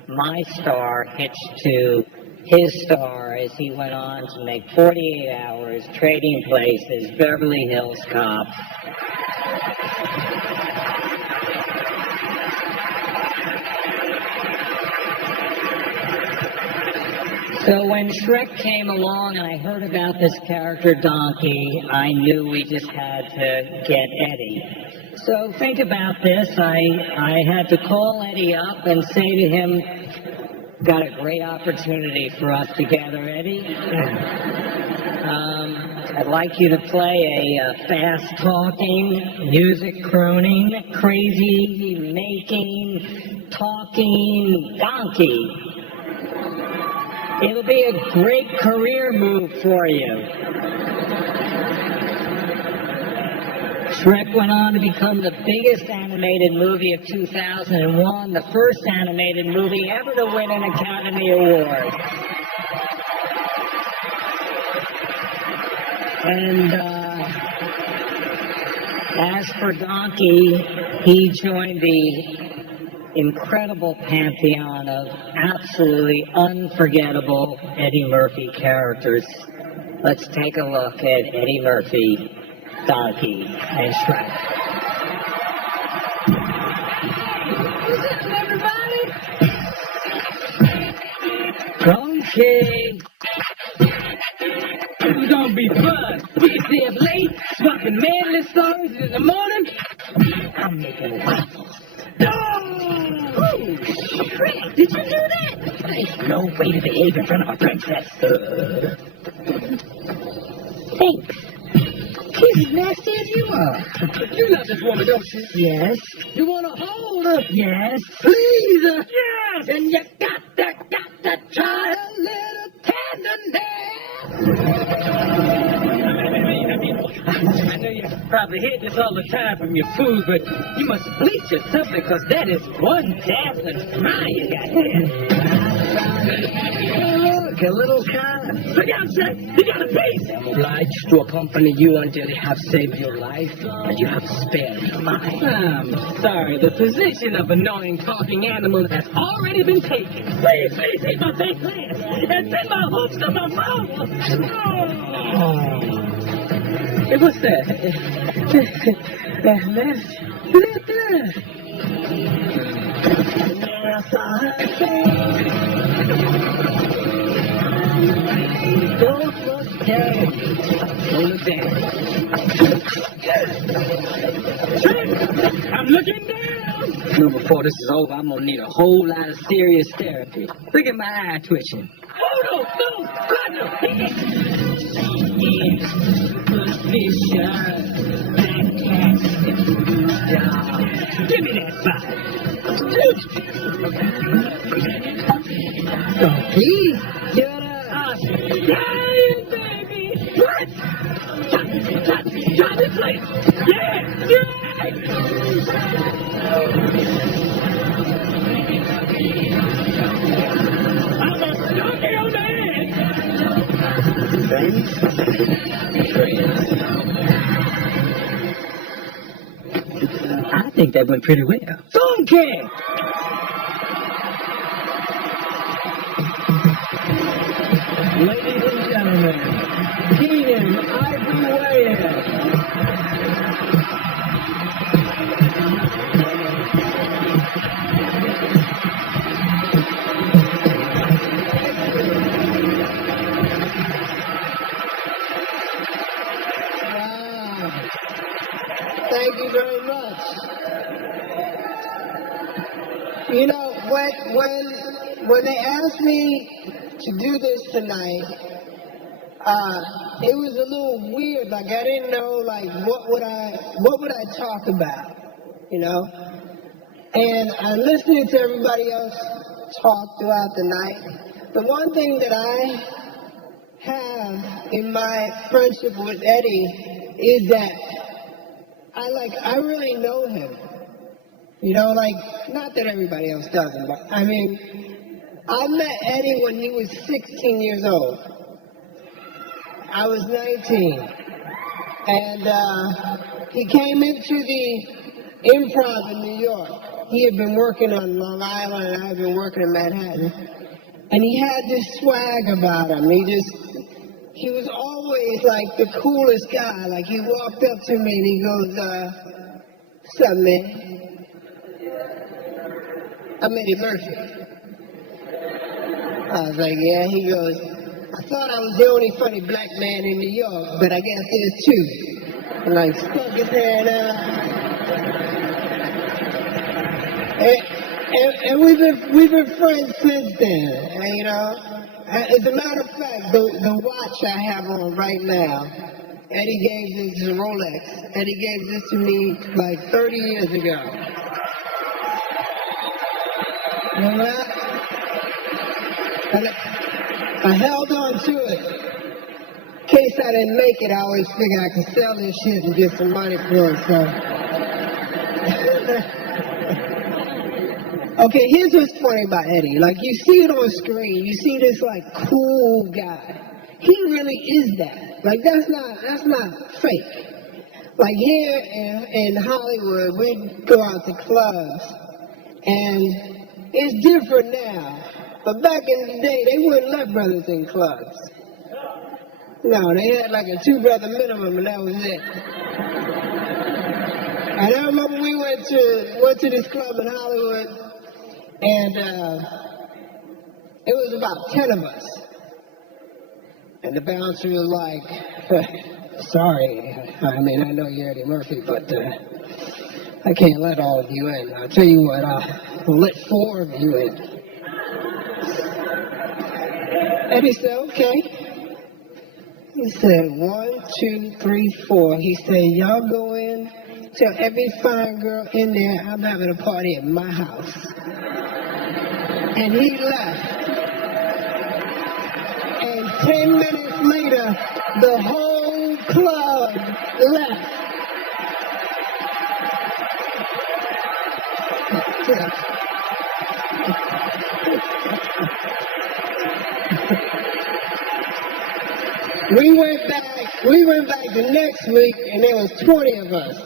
my star hitched to his star as he went on to make 48 Hours, Trading Places, Beverly Hills Cop. So when Shrek came along and I heard about this character Donkey, I knew we just had to get Eddie. So think about this. I had to call Eddie up and say to him, got a great opportunity for us together, Eddie. I'd like you to play a fast-talking, music-croning, crazy-making, talking donkey. It'll be a great career move for you. Shrek went on to become the biggest animated movie of 2001, the first animated movie ever to win an Academy Award. And as for Donkey, he joined the incredible pantheon of absolutely unforgettable Eddie Murphy characters. Let's take a look at Eddie Murphy, Donkey, and Shrek. Donkey! This is gonna be fun. We can stay up late late, swapping manly stories in the morning. I'm making waffles. Oh! Fred, did you do that? There's no way to behave in front of a princess. Thanks. She's as nasty as you are. You love this woman, don't you? Yes. You want to hold her? Yes. Please her? Yes. And you got to try a little tenderness. I know you probably hear this all the time from your food, but you must bleach yourself because that is one dazzling smile you got there. Look, a little car. Look out, sir. You got a piece. I'm obliged to accompany you until you have saved your life and you have spared mine. I'm sorry. The position of annoying talking animal has already been taken. Please eat my fake plants and send my hooks to my phone. Oh. Hey, what's that? Don't look down. Don't look down. I'm looking down. No, before this is over, I'm gonna need a whole lot of serious therapy. Look at my eye twitching. Oh, no, God, no. Give me that five. Donkey? Hey, baby. What? Try this place. Yeah. I'm a donkey on the I think that went pretty well. donkey. Ladies and gentlemen, Keenan Ivory Wayans. Wow. Thank you very much. You know, when they asked me to do this tonight, it was a little weird. Like I didn't know, like what would I talk about, you know? And I'm listening to everybody else talk throughout the night. The one thing that I have in my friendship with Eddie is that I really know him. You know, like, not that everybody else doesn't, but I mean, I met Eddie when he was 16 years old. I was 19. And he came into the Improv in New York. He had been working on Long Island and I had been working in Manhattan. And he had this swag about him. He was always like the coolest guy. Like he walked up to me and he goes, "What's up, man? I'm Eddie Murphy." I was like, "Yeah." He goes, "I thought I was the only funny black man in New York, but I guess there's two." And like stuck his hand out. And we've been friends since then. And, you know, as a matter of fact, the watch I have on right now, Eddie gave this to Rolex. Eddie gave this to me like 30 years ago. And I held on to it. In case I didn't make it, I always figured I could sell this shit and get some money for it, so. Okay, here's what's funny about Eddie. Like, you see it on screen. You see this, like, cool guy. He really is that. Like, that's not fake. Like, here in Hollywood, we go out to clubs, and it's different now. But back in the day, they wouldn't let brothers in clubs. No, they had like a two-brother minimum, and that was it. And I remember we went to this club in Hollywood, and it was about 10 of us. And the bouncer was like, sorry. I mean, I know you're Eddie Murphy, but I can't let all of you in. I'll tell you what, I'll let 4 of you in. Eddie said, okay. He said, 1, 2, 3, 4. He said, y'all go in, tell every fine girl in there I'm having a party at my house. And he left. And 10 minutes later, the whole club left. We went back the next week, and there was 20 of us.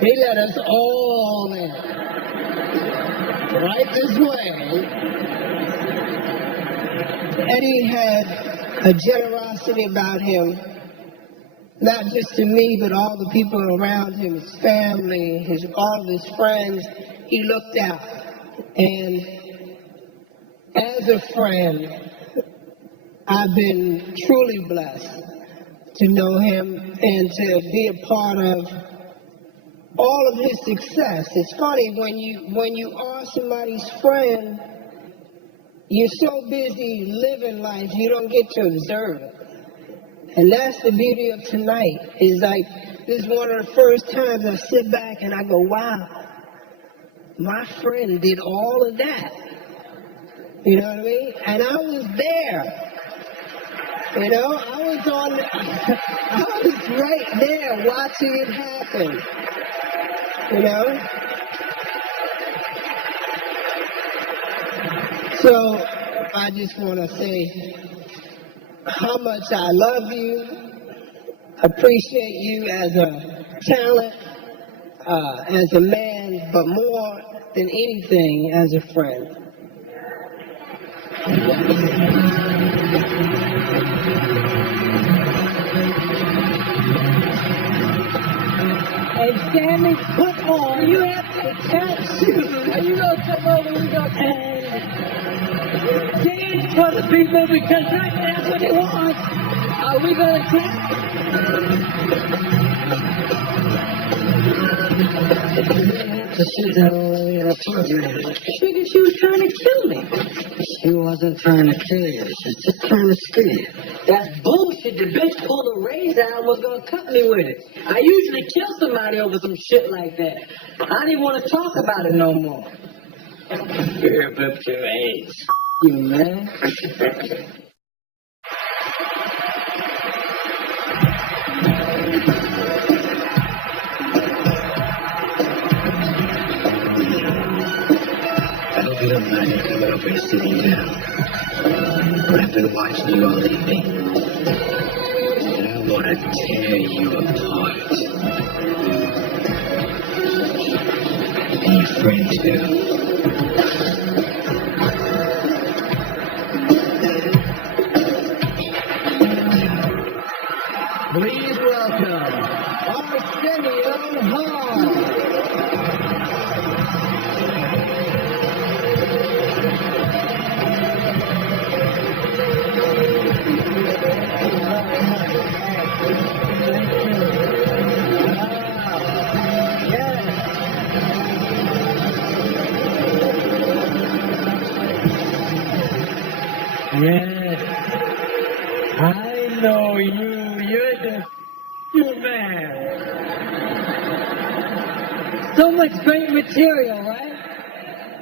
They let us all in. Right this way. Eddie had a generosity about him, not just to me, but all the people around him, his family, all of his friends. He looked out. And as a friend, I've been truly blessed to know him and to be a part of all of his success. It's funny, when you are somebody's friend, you're so busy living life, you don't get to observe it. And that's the beauty of tonight. Is like, this is one of the first times I sit back and I go, wow, my friend did all of that. You know what I mean? And I was there. You know, I was right there watching it happen. You know? So, I just want to say how much I love you, appreciate you as a talent, as a man, but more than anything, as a friend. Hey, Sammy, put on. You have to catch shoes. Are you going to come over? We going to dance for the people because that's what they want. Are we going to dance? Figured she was trying to kill me. She wasn't trying to kill you. She was just trying to scare you. That's bullshit. The bitch pulled a razor out and was going to cut me with it. I usually kill somebody over some shit like that. I didn't want to talk about it no more. Rip up your ass. You, man. I hope you don't mind me coming over and sitting down. But I've been watching you all evening. And I want to tear you apart. And your friend too. Please welcome Arsenio Hall. Yes. I know you. You're the man. So much great material, right?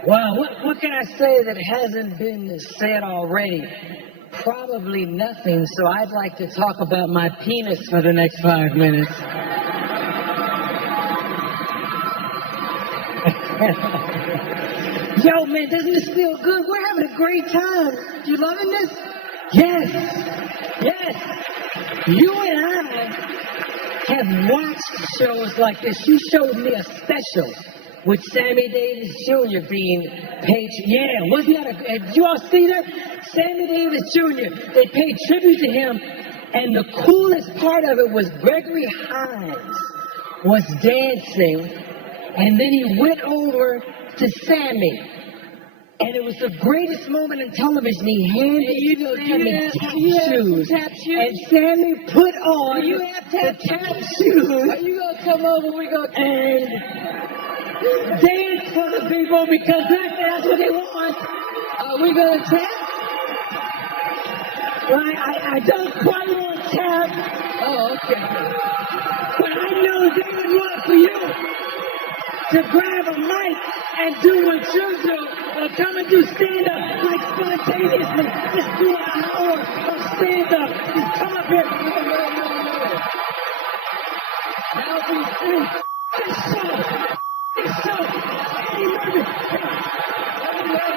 Well, what can I say that hasn't been said already? Probably nothing, so I'd like to talk about my penis for the next 5 minutes. Yo, man, doesn't this feel good? We're having a great time. You loving this? Yes. Yes. You and I have watched shows like this. You showed me a special with Sammy Davis Jr. being paid. Yeah, wasn't that did you all see that? Sammy Davis Jr. They paid tribute to him, and the coolest part of it was Gregory Hines was dancing, and then he went over to Sammy. And it was the greatest moment in television. He handed Sammy tap shoes. And Sammy put on the tap shoes. Are you going to come over? We're going to dance for the people because that's what they want. Are we going to tap? Right? I don't quite want tap. Oh, okay. But I know they would love for you to grab a mic and do what you do, or come and do stand-up, like spontaneously. Just do an hour of stand-up. Just come up here. Now we sing. This show. Eddie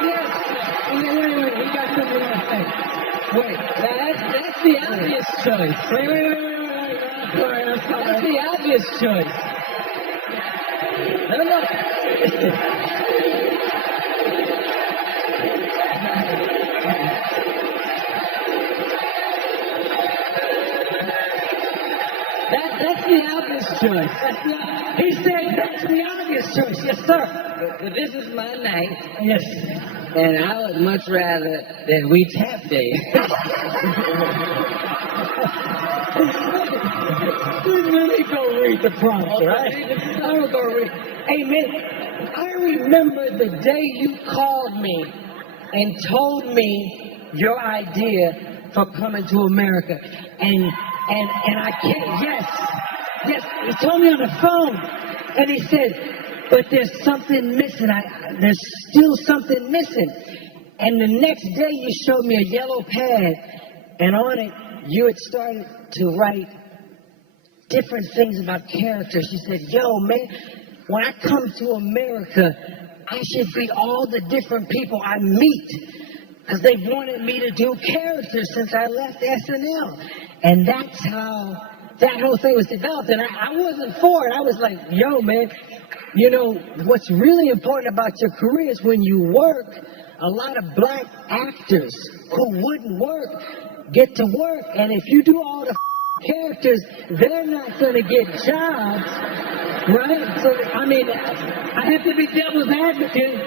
Murphy. Wait. He got something on his face. Wait, that's the obvious choice. Wait. I'm sorry. That's the obvious choice. No. That's the obvious choice. He said that's the obvious choice. Yes, sir. But this is my night. Yes. And I would much rather that we tap dance. Let me go read the prompt, right? I will go read. Hey, man, I remember the day you called me and told me your idea for coming to America. And I can't, yes, he told me on the phone. And he said, but there's something missing. There's still something missing. And the next day you showed me a yellow pad. And on it, you had started to write different things about characters. You said, yo, man, when I come to America, I should be all the different people I meet. Because they wanted me to do characters since I left SNL. And that's how that whole thing was developed. And I wasn't for it. I was like, yo, man, you know, what's really important about your career is when you work, a lot of black actors who wouldn't work get to work. And if you do all the characters, they're not going to get jobs, right? So, I mean, I have to be devil's advocate.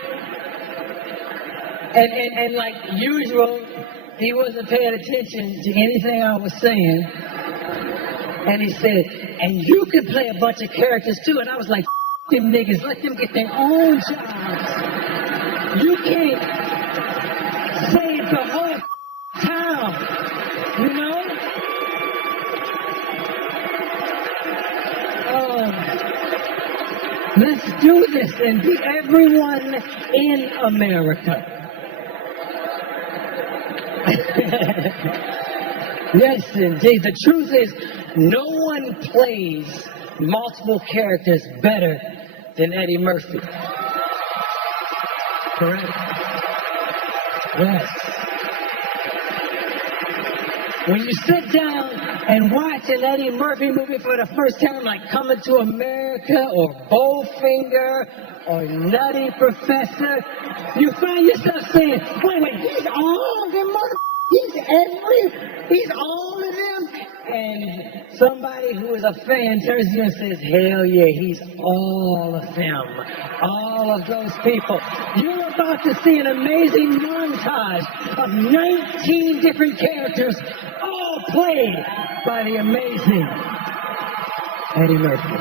And like usual, he wasn't paying attention to anything I was saying. And he said, and you can play a bunch of characters too. And I was like, them niggas, let them get their own jobs. You can't save the whole town, you know? Let's do this and be everyone in America. Yes, indeed. The truth is, no one plays multiple characters better than Eddie Murphy. Correct? Yes. When you sit down and watch an Eddie Murphy movie for the first time, like Coming to America or Bowfinger or Nutty Professor, you find yourself saying, wait, he's all of them, he's all of them? And somebody who is a fan turns to you and says, hell yeah, he's all of them. All of those people. You're about to see an amazing montage of 19 different characters, all played by the amazing Eddie Murphy.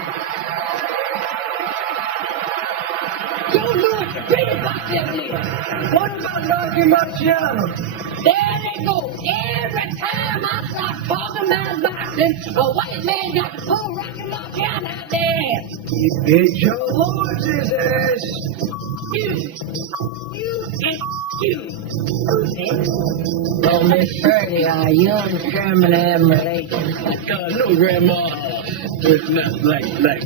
Don't do it! Think about that nigga! What about Rocky Marciano? There they go! Every time I start talking about boxing, a white man got to pull Rocky Marciano out there! You big Joe Lawrence's ass! You and you! Who's this? Oh, Miss Purdy, you and Sherman have relations. No, Grandma. It's not like that,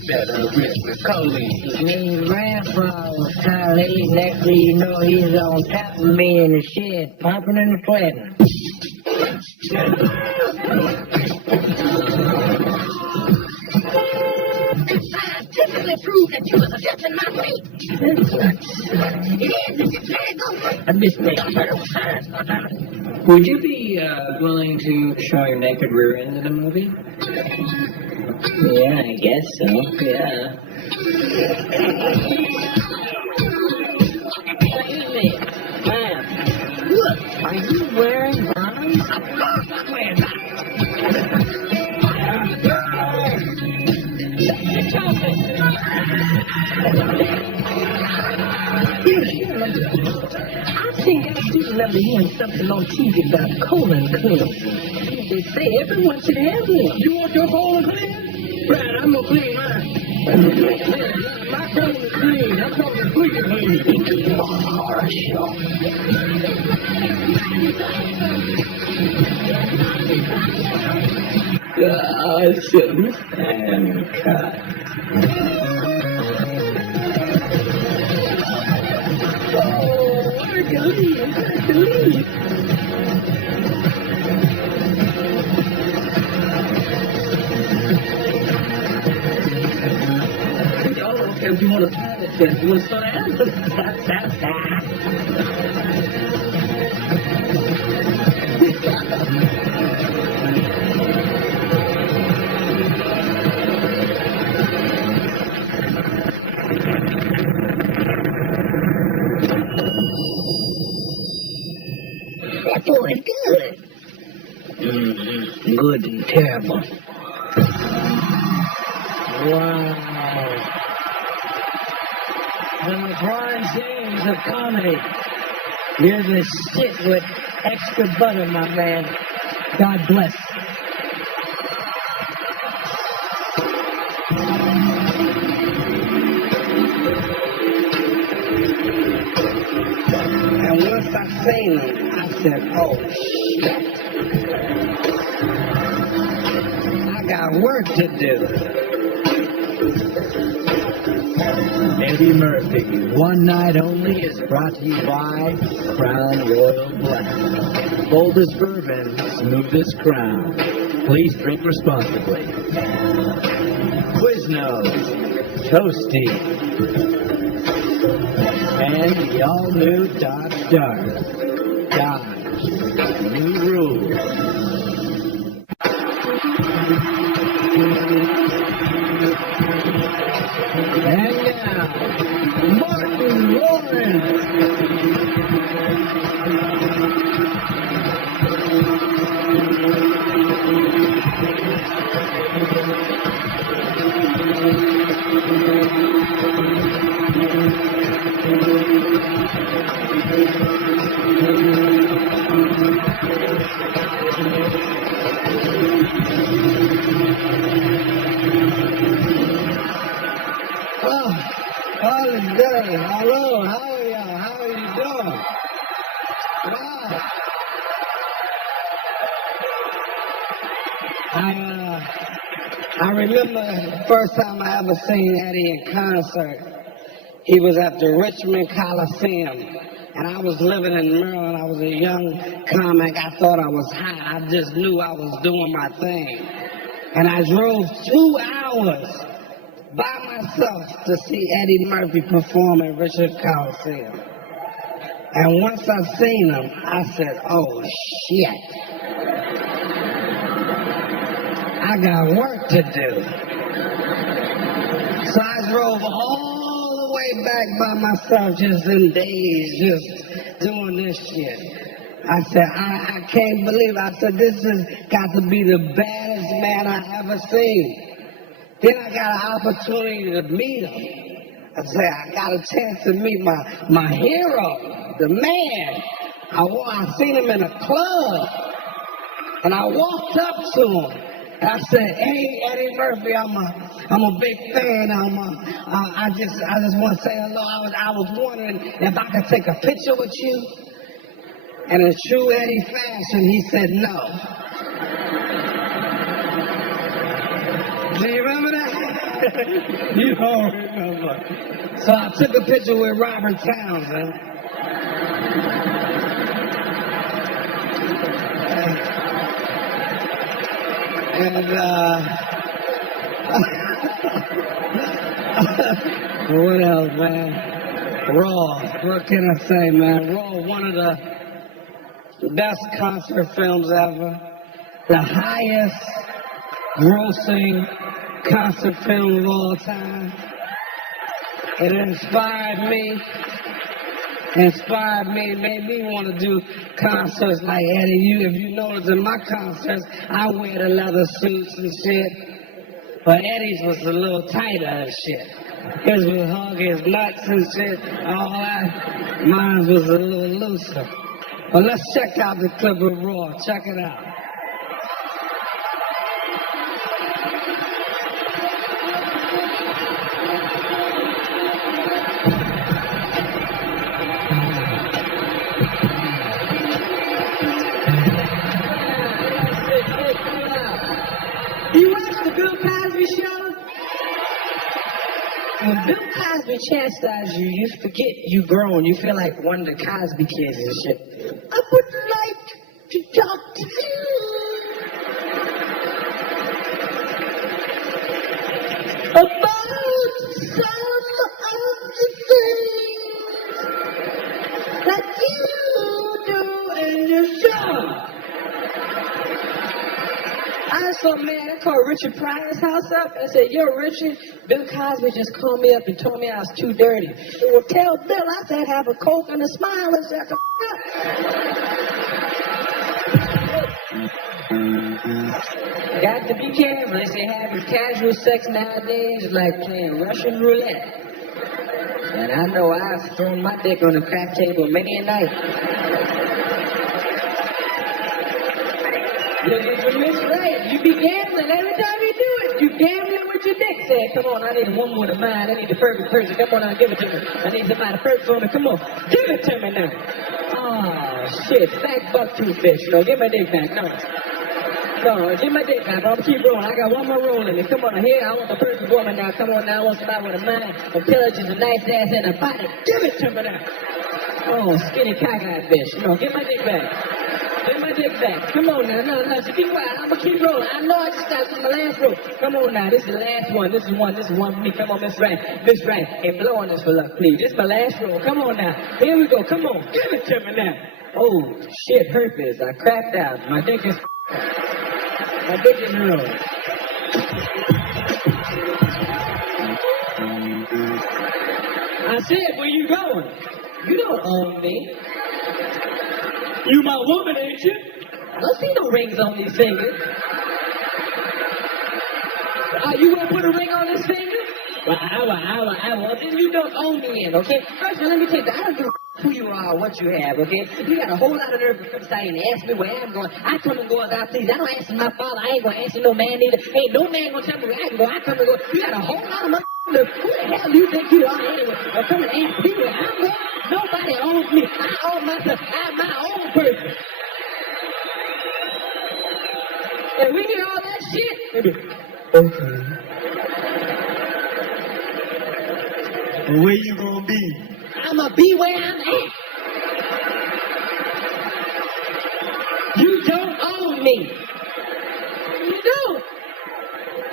Mr. Coley. Me grandpa was trying to eat. Next thing you know, he's on top of me in the shed, pumping and sweating. Scientifically proved that you was adjusting my weight. I missed that. Would you be willing to show your naked rear end in a movie? Yeah, I guess so. Yeah. I think I do remember hearing something on TV about colon cleanse. They say everyone should have one. You want your colon clean? Right, I'm gonna clean mine. My colon is clean. I'm talking squeaky clean. And cut. If you want to try it, then you want to start That's really good. good and terrible. Wow. The LeBron James of comedy. You're the shit with extra butter, my man. God bless. And once I seen him, I said, oh, shit. I got work to do. Eddie Murphy, One Night Only, is brought to you by Crown Royal Black. Boldest bourbon, smoothest crown. Please drink responsibly. Quiznos, Toasty, and the all-new Dodge Dart. Dodge, new rules. And now, Martin Lawrence. All is good. Hello, how are y'all? How are you doing? Wow. I remember the first time I ever seen Eddie in concert. He was at the Richmond Coliseum. And I was living in Maryland. I was a young comic. I thought I was high. I just knew I was doing my thing. And I drove 2 hours by myself to see Eddie Murphy perform at Richmond Coliseum. And once I seen him, I said, oh, shit. I got work to do. So I drove all the way back by myself, just in days, just doing this shit. I said, I can't believe it. I said, this has got to be the baddest man I ever seen. Then I got an opportunity to meet him. I said, I got a chance to meet my hero, the man. I seen him in a club. And I walked up to him. I said, hey, Eddie Murphy, I'm a big fan. I just want to say hello. I was wondering if I could take a picture with you. And in true Eddie fashion, he said no. Do you remember that? You don't remember. So I took a picture with Robert Townsend. And what else, man? Raw. What can I say, man? Raw, one of the best concert films ever. The highest grossing concert film of all time. It inspired me inspired me, made me want to do concerts like Eddie. If you notice in my concerts, I wear the leather suits and shit. But Eddie's was a little tighter and shit. His would hug his nuts and shit, all that. Mine was a little looser. But let's check out the clip of Raw. Check it out. You watch the Bill Cosby show? When Bill Cosby chastises you, you forget you grown. You feel like one of the Cosby kids and shit. I would like to talk to you about some of the things that you do in your show. I saw a man that called Richard Pryor's house up and said, yo, Richard, Bill Cosby just called me up and told me I was too dirty. Well, tell Bill I said have a Coke and a smile and shut the f*** up. Got to be careful. They say having casual sex nowadays is like playing Russian roulette. And I know I've thrown my dick on the crack table many a night. Miss Right, you be gambling every time you do it. You gambling with your dick. Say, come on, I need a woman with a mind. I need the perfect person. Come on, now, give it to me. I need somebody perfect for me. Come on, give it to me now. Oh, shit, fat buck tooth fish. No, give my dick back. No, give my dick back. I'm gonna keep rolling. I got one more roll in it. Come on, here, I want the perfect woman now. Come on now, I want somebody with a mind, intelligence, a nice ass, and a body. Give it to me now. Oh, skinny cockeyed fish. No, give my dick back. Give my dick back. Come on now. No, so be quiet. I'm gonna keep rolling. I know I just stopped in my last roll. Come on now. This is the last one. This is one for me. Come on, Miss Right. Miss Right. Hey, blow on this for luck, please. This is my last roll. Come on now. Here we go. Come on. Give it to me now. Oh, shit. Herpes. I crapped out. My dick is rolling. I said, where you going? You don't own me. You my woman, ain't you? I don't see no rings on these fingers. You want to put a ring on this finger? Well, then you don't own me in, okay? First of all, let me tell you, I don't give a who you are or what you have, okay? You got a whole lot of nerve to come inside and ask me where I'm going. I come and go as I please. I don't answer my father. I ain't going to answer no man either. Ain't no man going to tell me where I can go. I come and go. You got a whole lot of nerve. Who the hell do you think you are anyway? Or come and ask me where I'm going? Nobody owns me. I own myself. I'm my own person. And we hear all that shit. Okay. Well, where you gonna be? I'ma be where I'm at. You don't own me. You don't.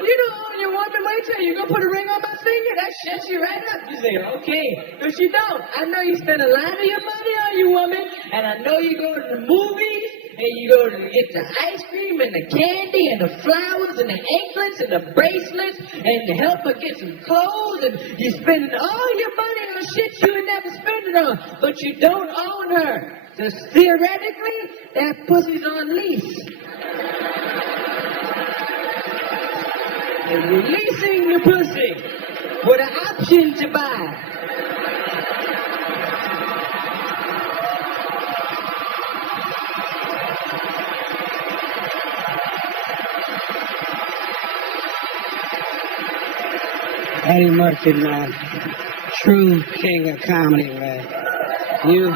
You don't own your woman. Wait till you gonna put a ring on my finger. That shuts you right up. You say, okay. But you don't. I know you spend a lot of your money on your woman, and I know you go to the movies, and you go to get the ice cream and the candy and the flowers and the anklets and the bracelets and to help her get some clothes, and you spending all your money on shit you would never spend it on, but you don't own her. So theoretically, that pussy's on lease. And you're leasing the pussy with an option to buy. Eddie Murphy, man. True king of comedy, man. You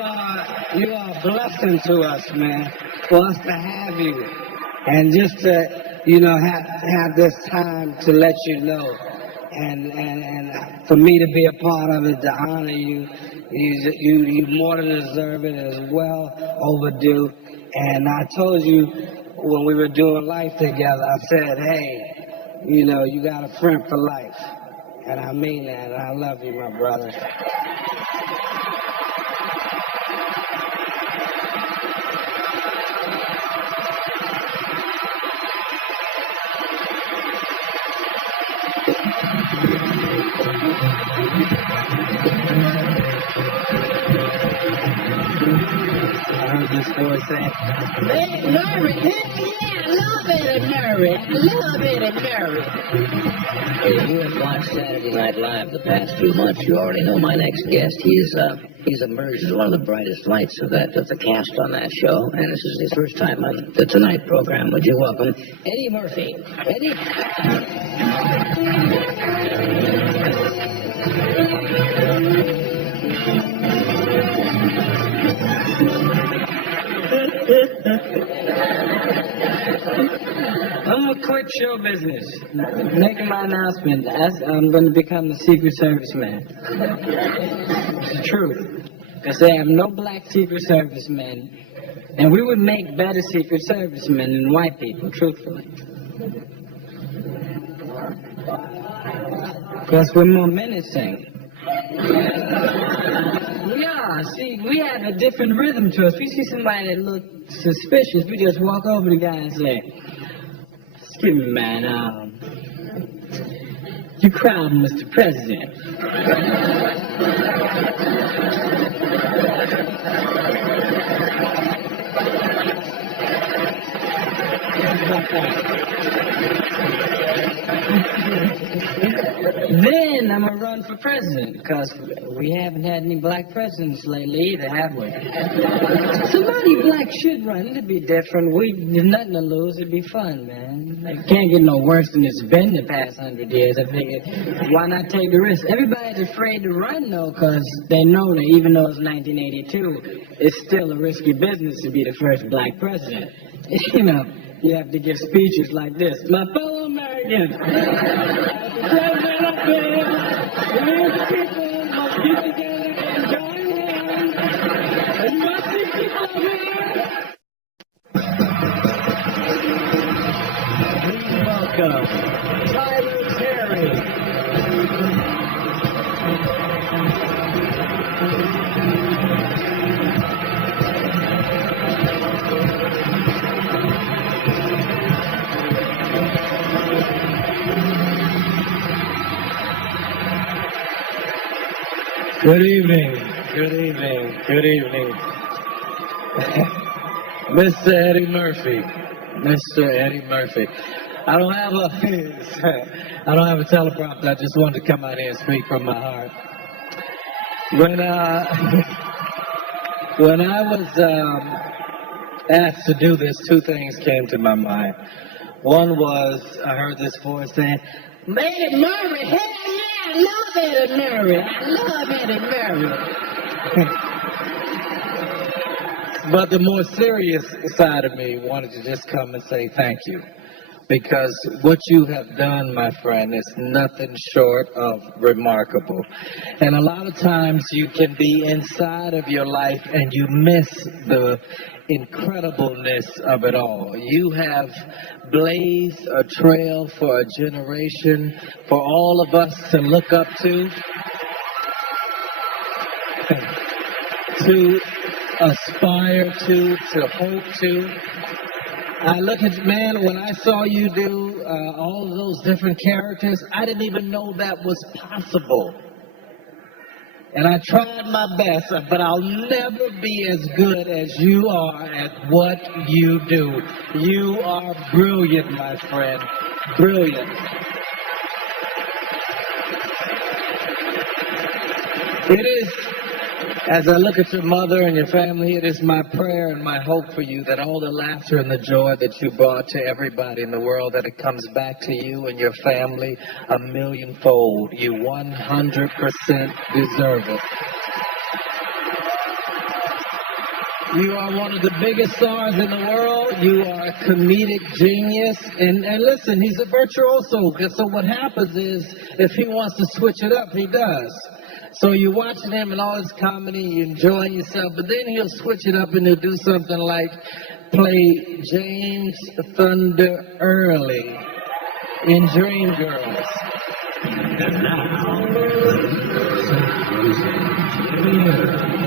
are a blessing to us, man. For us to have you. And just to, have this time to let you know. And for me to be a part of it, to honor you, you more than deserve it. It's well overdue. And I told you when we were doing life together, I said, hey, you got a friend for life. And I mean that, and I love you, my brother. I heard this boy say, Hey, Murray, yeah, I love Eddie Murray. I love Eddie Murray. If you have watched Saturday Night Live the past few months, you already know my next guest. He's emerged as one of the brightest lights of the cast on that show, and this is his first time on the Tonight program. Would you welcome Eddie Murphy? Eddie. I'm gonna quit show business. Making my announcement. I'm gonna become the Secret Service man. It's the truth. Because they have no black Secret Service men. And we would make better Secret Service men than white people, truthfully. Because we're more menacing. We are. See, we have a different rhythm to us. We see somebody that looks suspicious, we just walk over to the guy and say, "Excuse me, man, you crowd, Mr. President." Then I'm gonna run for president, because we haven't had any black presidents lately either, have we? Somebody black should run. It'd be different. There's nothing to lose. It'd be fun, man. It can't get no worse than it's been the past 100 years. I figured, why not take the risk? Everybody's afraid to run, though, because they know that even though it's 1982, it's still a risky business to be the first black president. You know, you have to give speeches like this. My fellow Americans, president up here, we people must get together and join hands. And you must see people up here. Please welcome Tyler Terry. Good evening. Good evening. Good evening. Mr. Eddie Murphy. Mr. Eddie Murphy. I don't have a teleprompter. I just wanted to come out here and speak from my heart. When I was asked to do this, two things came to my mind. One was I heard this voice saying, Eddie Murray, hell yeah, I love Eddie Murray. I love Eddie Murray. but the more serious side of me wanted to just come and say thank you. Because what you have done, my friend, is nothing short of remarkable. And a lot of times you can be inside of your life and you miss the incredibleness of it all. You have blazed a trail for a generation, for all of us to look up to aspire to hope to. I look at, man, when I saw you do all of those different characters, I didn't even know that was possible. And I tried my best, but I'll never be as good as you are at what you do. You are brilliant, my friend. Brilliant. It is, as I look at your mother and your family, it is my prayer and my hope for you that all the laughter and the joy that you brought to everybody in the world, that it comes back to you and your family a millionfold. You 100% deserve it. You are one of the biggest stars in the world. You are a comedic genius. And listen, he's a virtuoso. So what happens is, if he wants to switch it up, he does. So you're watching him and all his comedy, you're enjoying yourself, but then he'll switch it up and he'll do something like play James Thunder Early in Dreamgirls. And now,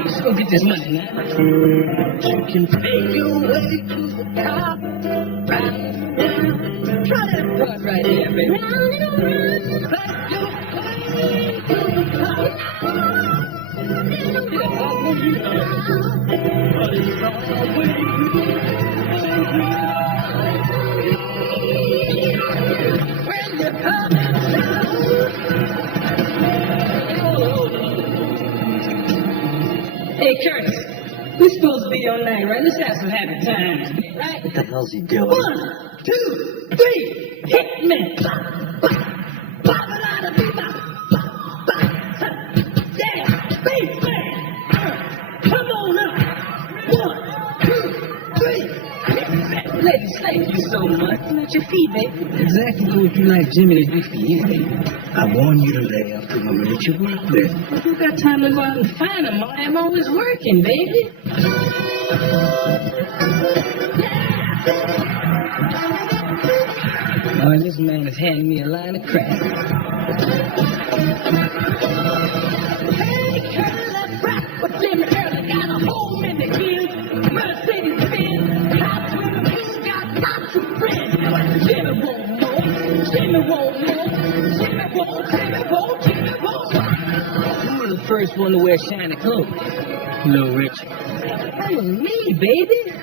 let's go get this money now. You can take your way to the top, right down. Try that part right there, baby. Round and around, clap your hands. Hey, Curtis, we're supposed to be on night, right? Let's have some happy times, right? What the hell's he doing? 1, 2, 3, hit me. Pop, pop, pop it out of me, pop, pop, pop. Yeah, baseman. Come on up. 1, 2, 3, hit me. Ladies, thank you so much. Let your feet, baby. Exactly what you like Jimmy to do for you, baby. I warned you to lay off the woman that you work with. You got time to go out and find them. I'm always working, baby. Oh, this man is handing me a line of crap. Hey, Curtis, let's rock. But Jimmy Early got a home in the hills. Mercedes Benz. House with a blue, got lots of friends. But Jimmy won't know. Jimmy won't know. Jimmy won't, Jimmy won't, Jimmy won't. Who was the first one to wear shiny clothes? Little Richard. That was me, baby.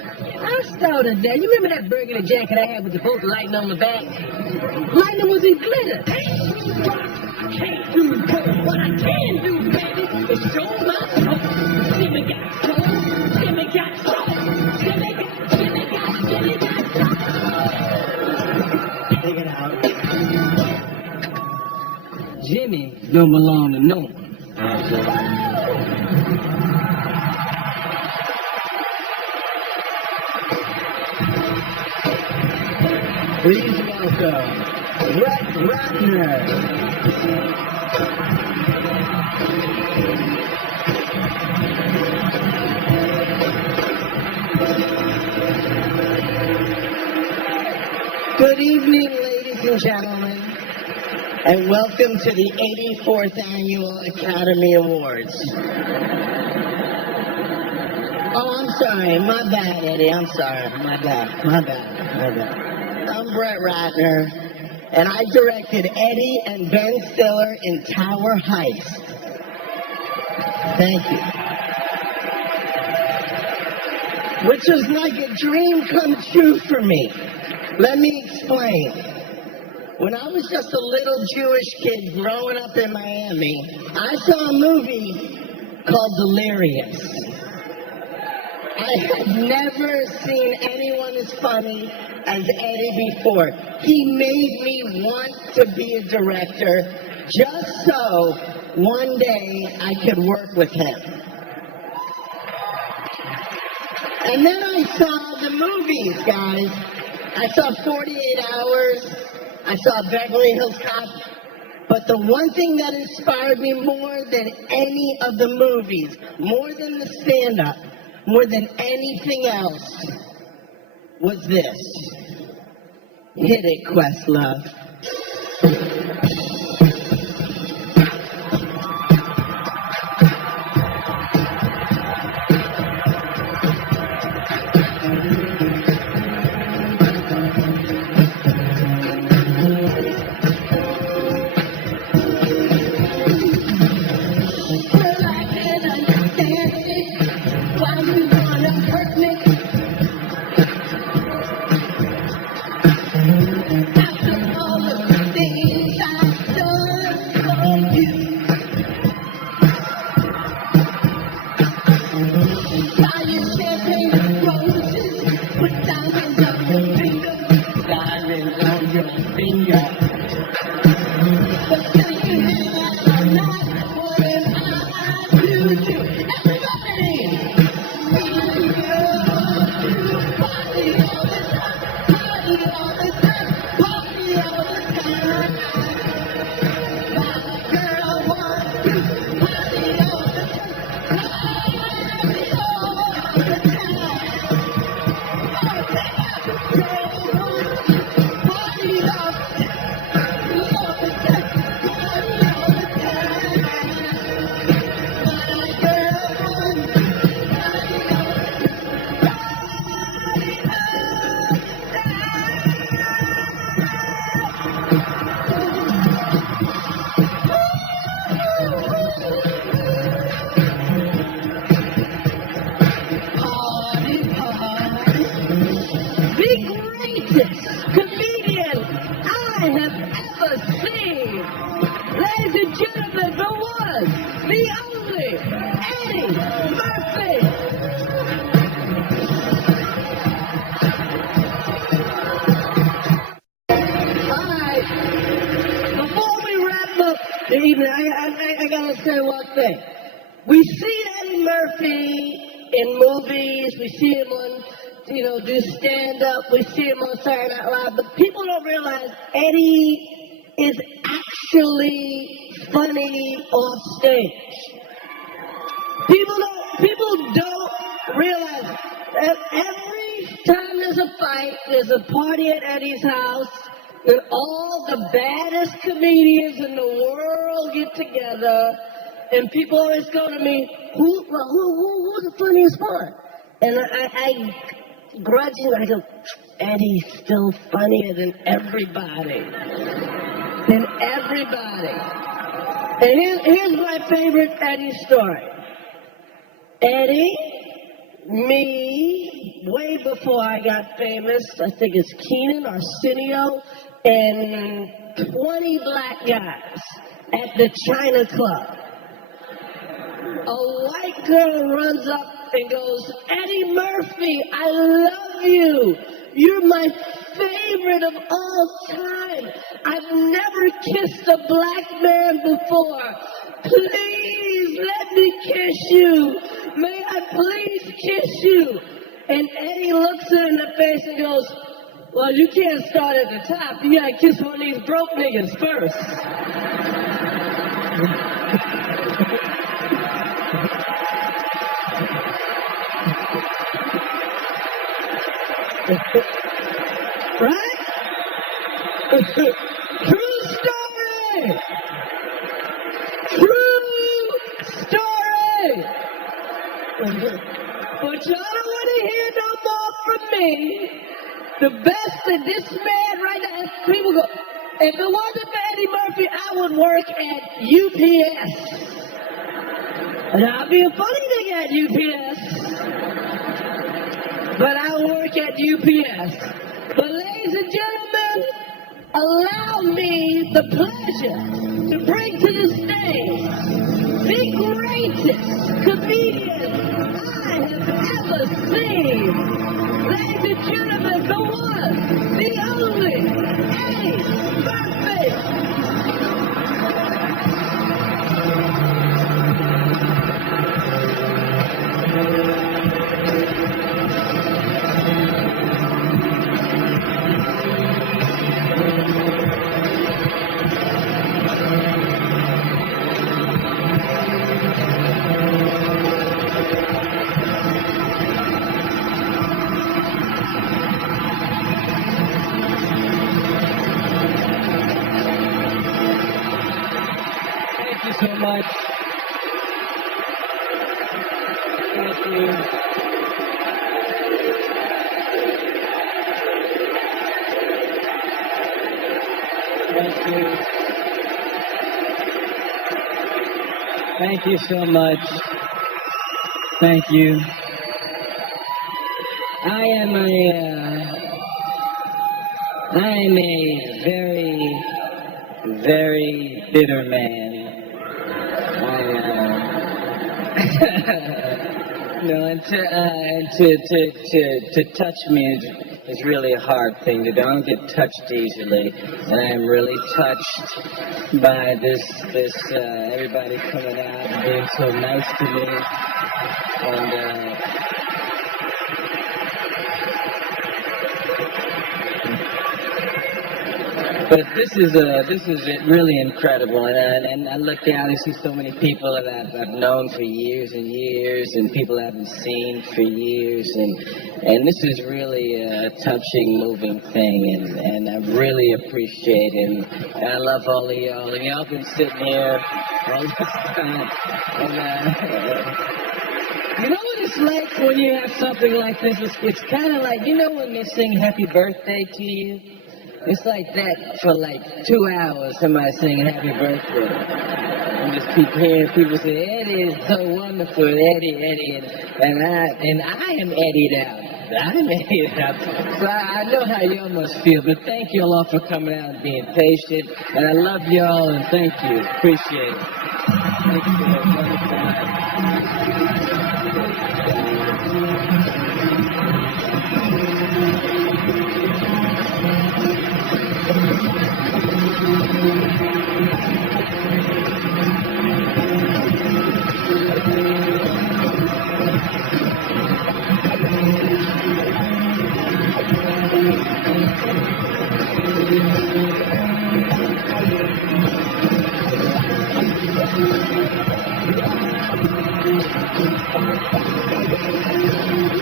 I started that. You remember that burgundy jacket I had with the bolt lighting on the back? Lightning was in glitter. I can't do both. What I can do, baby, is show my soul. Jimmy got soul. Jimmy got soul. Jimmy got soul. Take it out. Jimmy don't belong to no one. Please welcome Brett Ratner. Good evening, ladies and gentlemen, and welcome to the 84th Annual Academy Awards. Oh, I'm sorry. My bad, Eddie. I'm sorry. My bad. I'm Brett Ratner, and I directed Eddie and Ben Stiller in Tower Heist. Thank you. Which was like a dream come true for me. Let me explain. When I was just a little Jewish kid growing up in Miami, I saw a movie called Delirious. I had never seen anyone as funny as Eddie before. He made me want to be a director just so one day I could work with him. And then I saw the movies, guys. I saw 48 Hours. I saw Beverly Hills Cop. But the one thing that inspired me more than any of the movies, more than the stand-up, more than anything else, was this. Hit it, Questlove. Before we wrap up the evening, I gotta say one thing. We see Eddie Murphy in movies. We see him on, do stand-up. We see him on Saturday Night Live. But people don't realize Eddie is actually funny off stage. People don't realize that every time there's a fight, there's a party at Eddie's house, and all the baddest comedians in the world get together, and people always go to me, who's the funniest one? And I grudgingly, I go, Eddie's still funnier than everybody. And here's my favorite Eddie story. Eddie, me, way before I got famous, I think it's Keenan, Arsenio, and 20 black guys at the China Club. A white girl runs up and goes, Eddie Murphy, I love you. You're my favorite of all time. I've never kissed a black man before. Please let me kiss you. May I please kiss you? And Eddie looks her in the face and goes, well, you can't start at the top. You gotta kiss one of these broke niggas first. Right? True story! But y'all don't want to hear no more from me. The best that this man right now, people go, if it wasn't for Eddie Murphy, I would work at UPS. And I'll be a funny thing at UPS. But I work at UPS. But ladies and gentlemen, allow me the pleasure to bring to the stage the greatest comedian I have ever seen. Ladies and gentlemen, the one, the only, Eddie Murphy. So much. Thank you. Thank you. Thank you so much. Thank you. I am a very, very bitter man. No, and to touch me is really a hard thing to do. I don't get touched easily, and I'm really touched by this everybody coming out and being so nice to me, and but this is really incredible, and I look out and see so many people that I've known for years and years, and people I haven't seen for years, and this is really a touching, moving thing, and I really appreciate it, and I love all of y'all, and y'all been sitting here all this time, and you know what it's like when you have something like this? It's kind of like, you know when they sing Happy Birthday to you? It's like that for like 2 hours, somebody singing Happy Birthday. And just keep hearing people say, Eddie is so wonderful, Eddie, and I am Eddied out. I'm Eddied out. So I know how y'all must feel, but thank you all for coming out and being patient. And I love y'all, and thank you. Appreciate it. Thank you for a wonderful night. Thank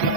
you.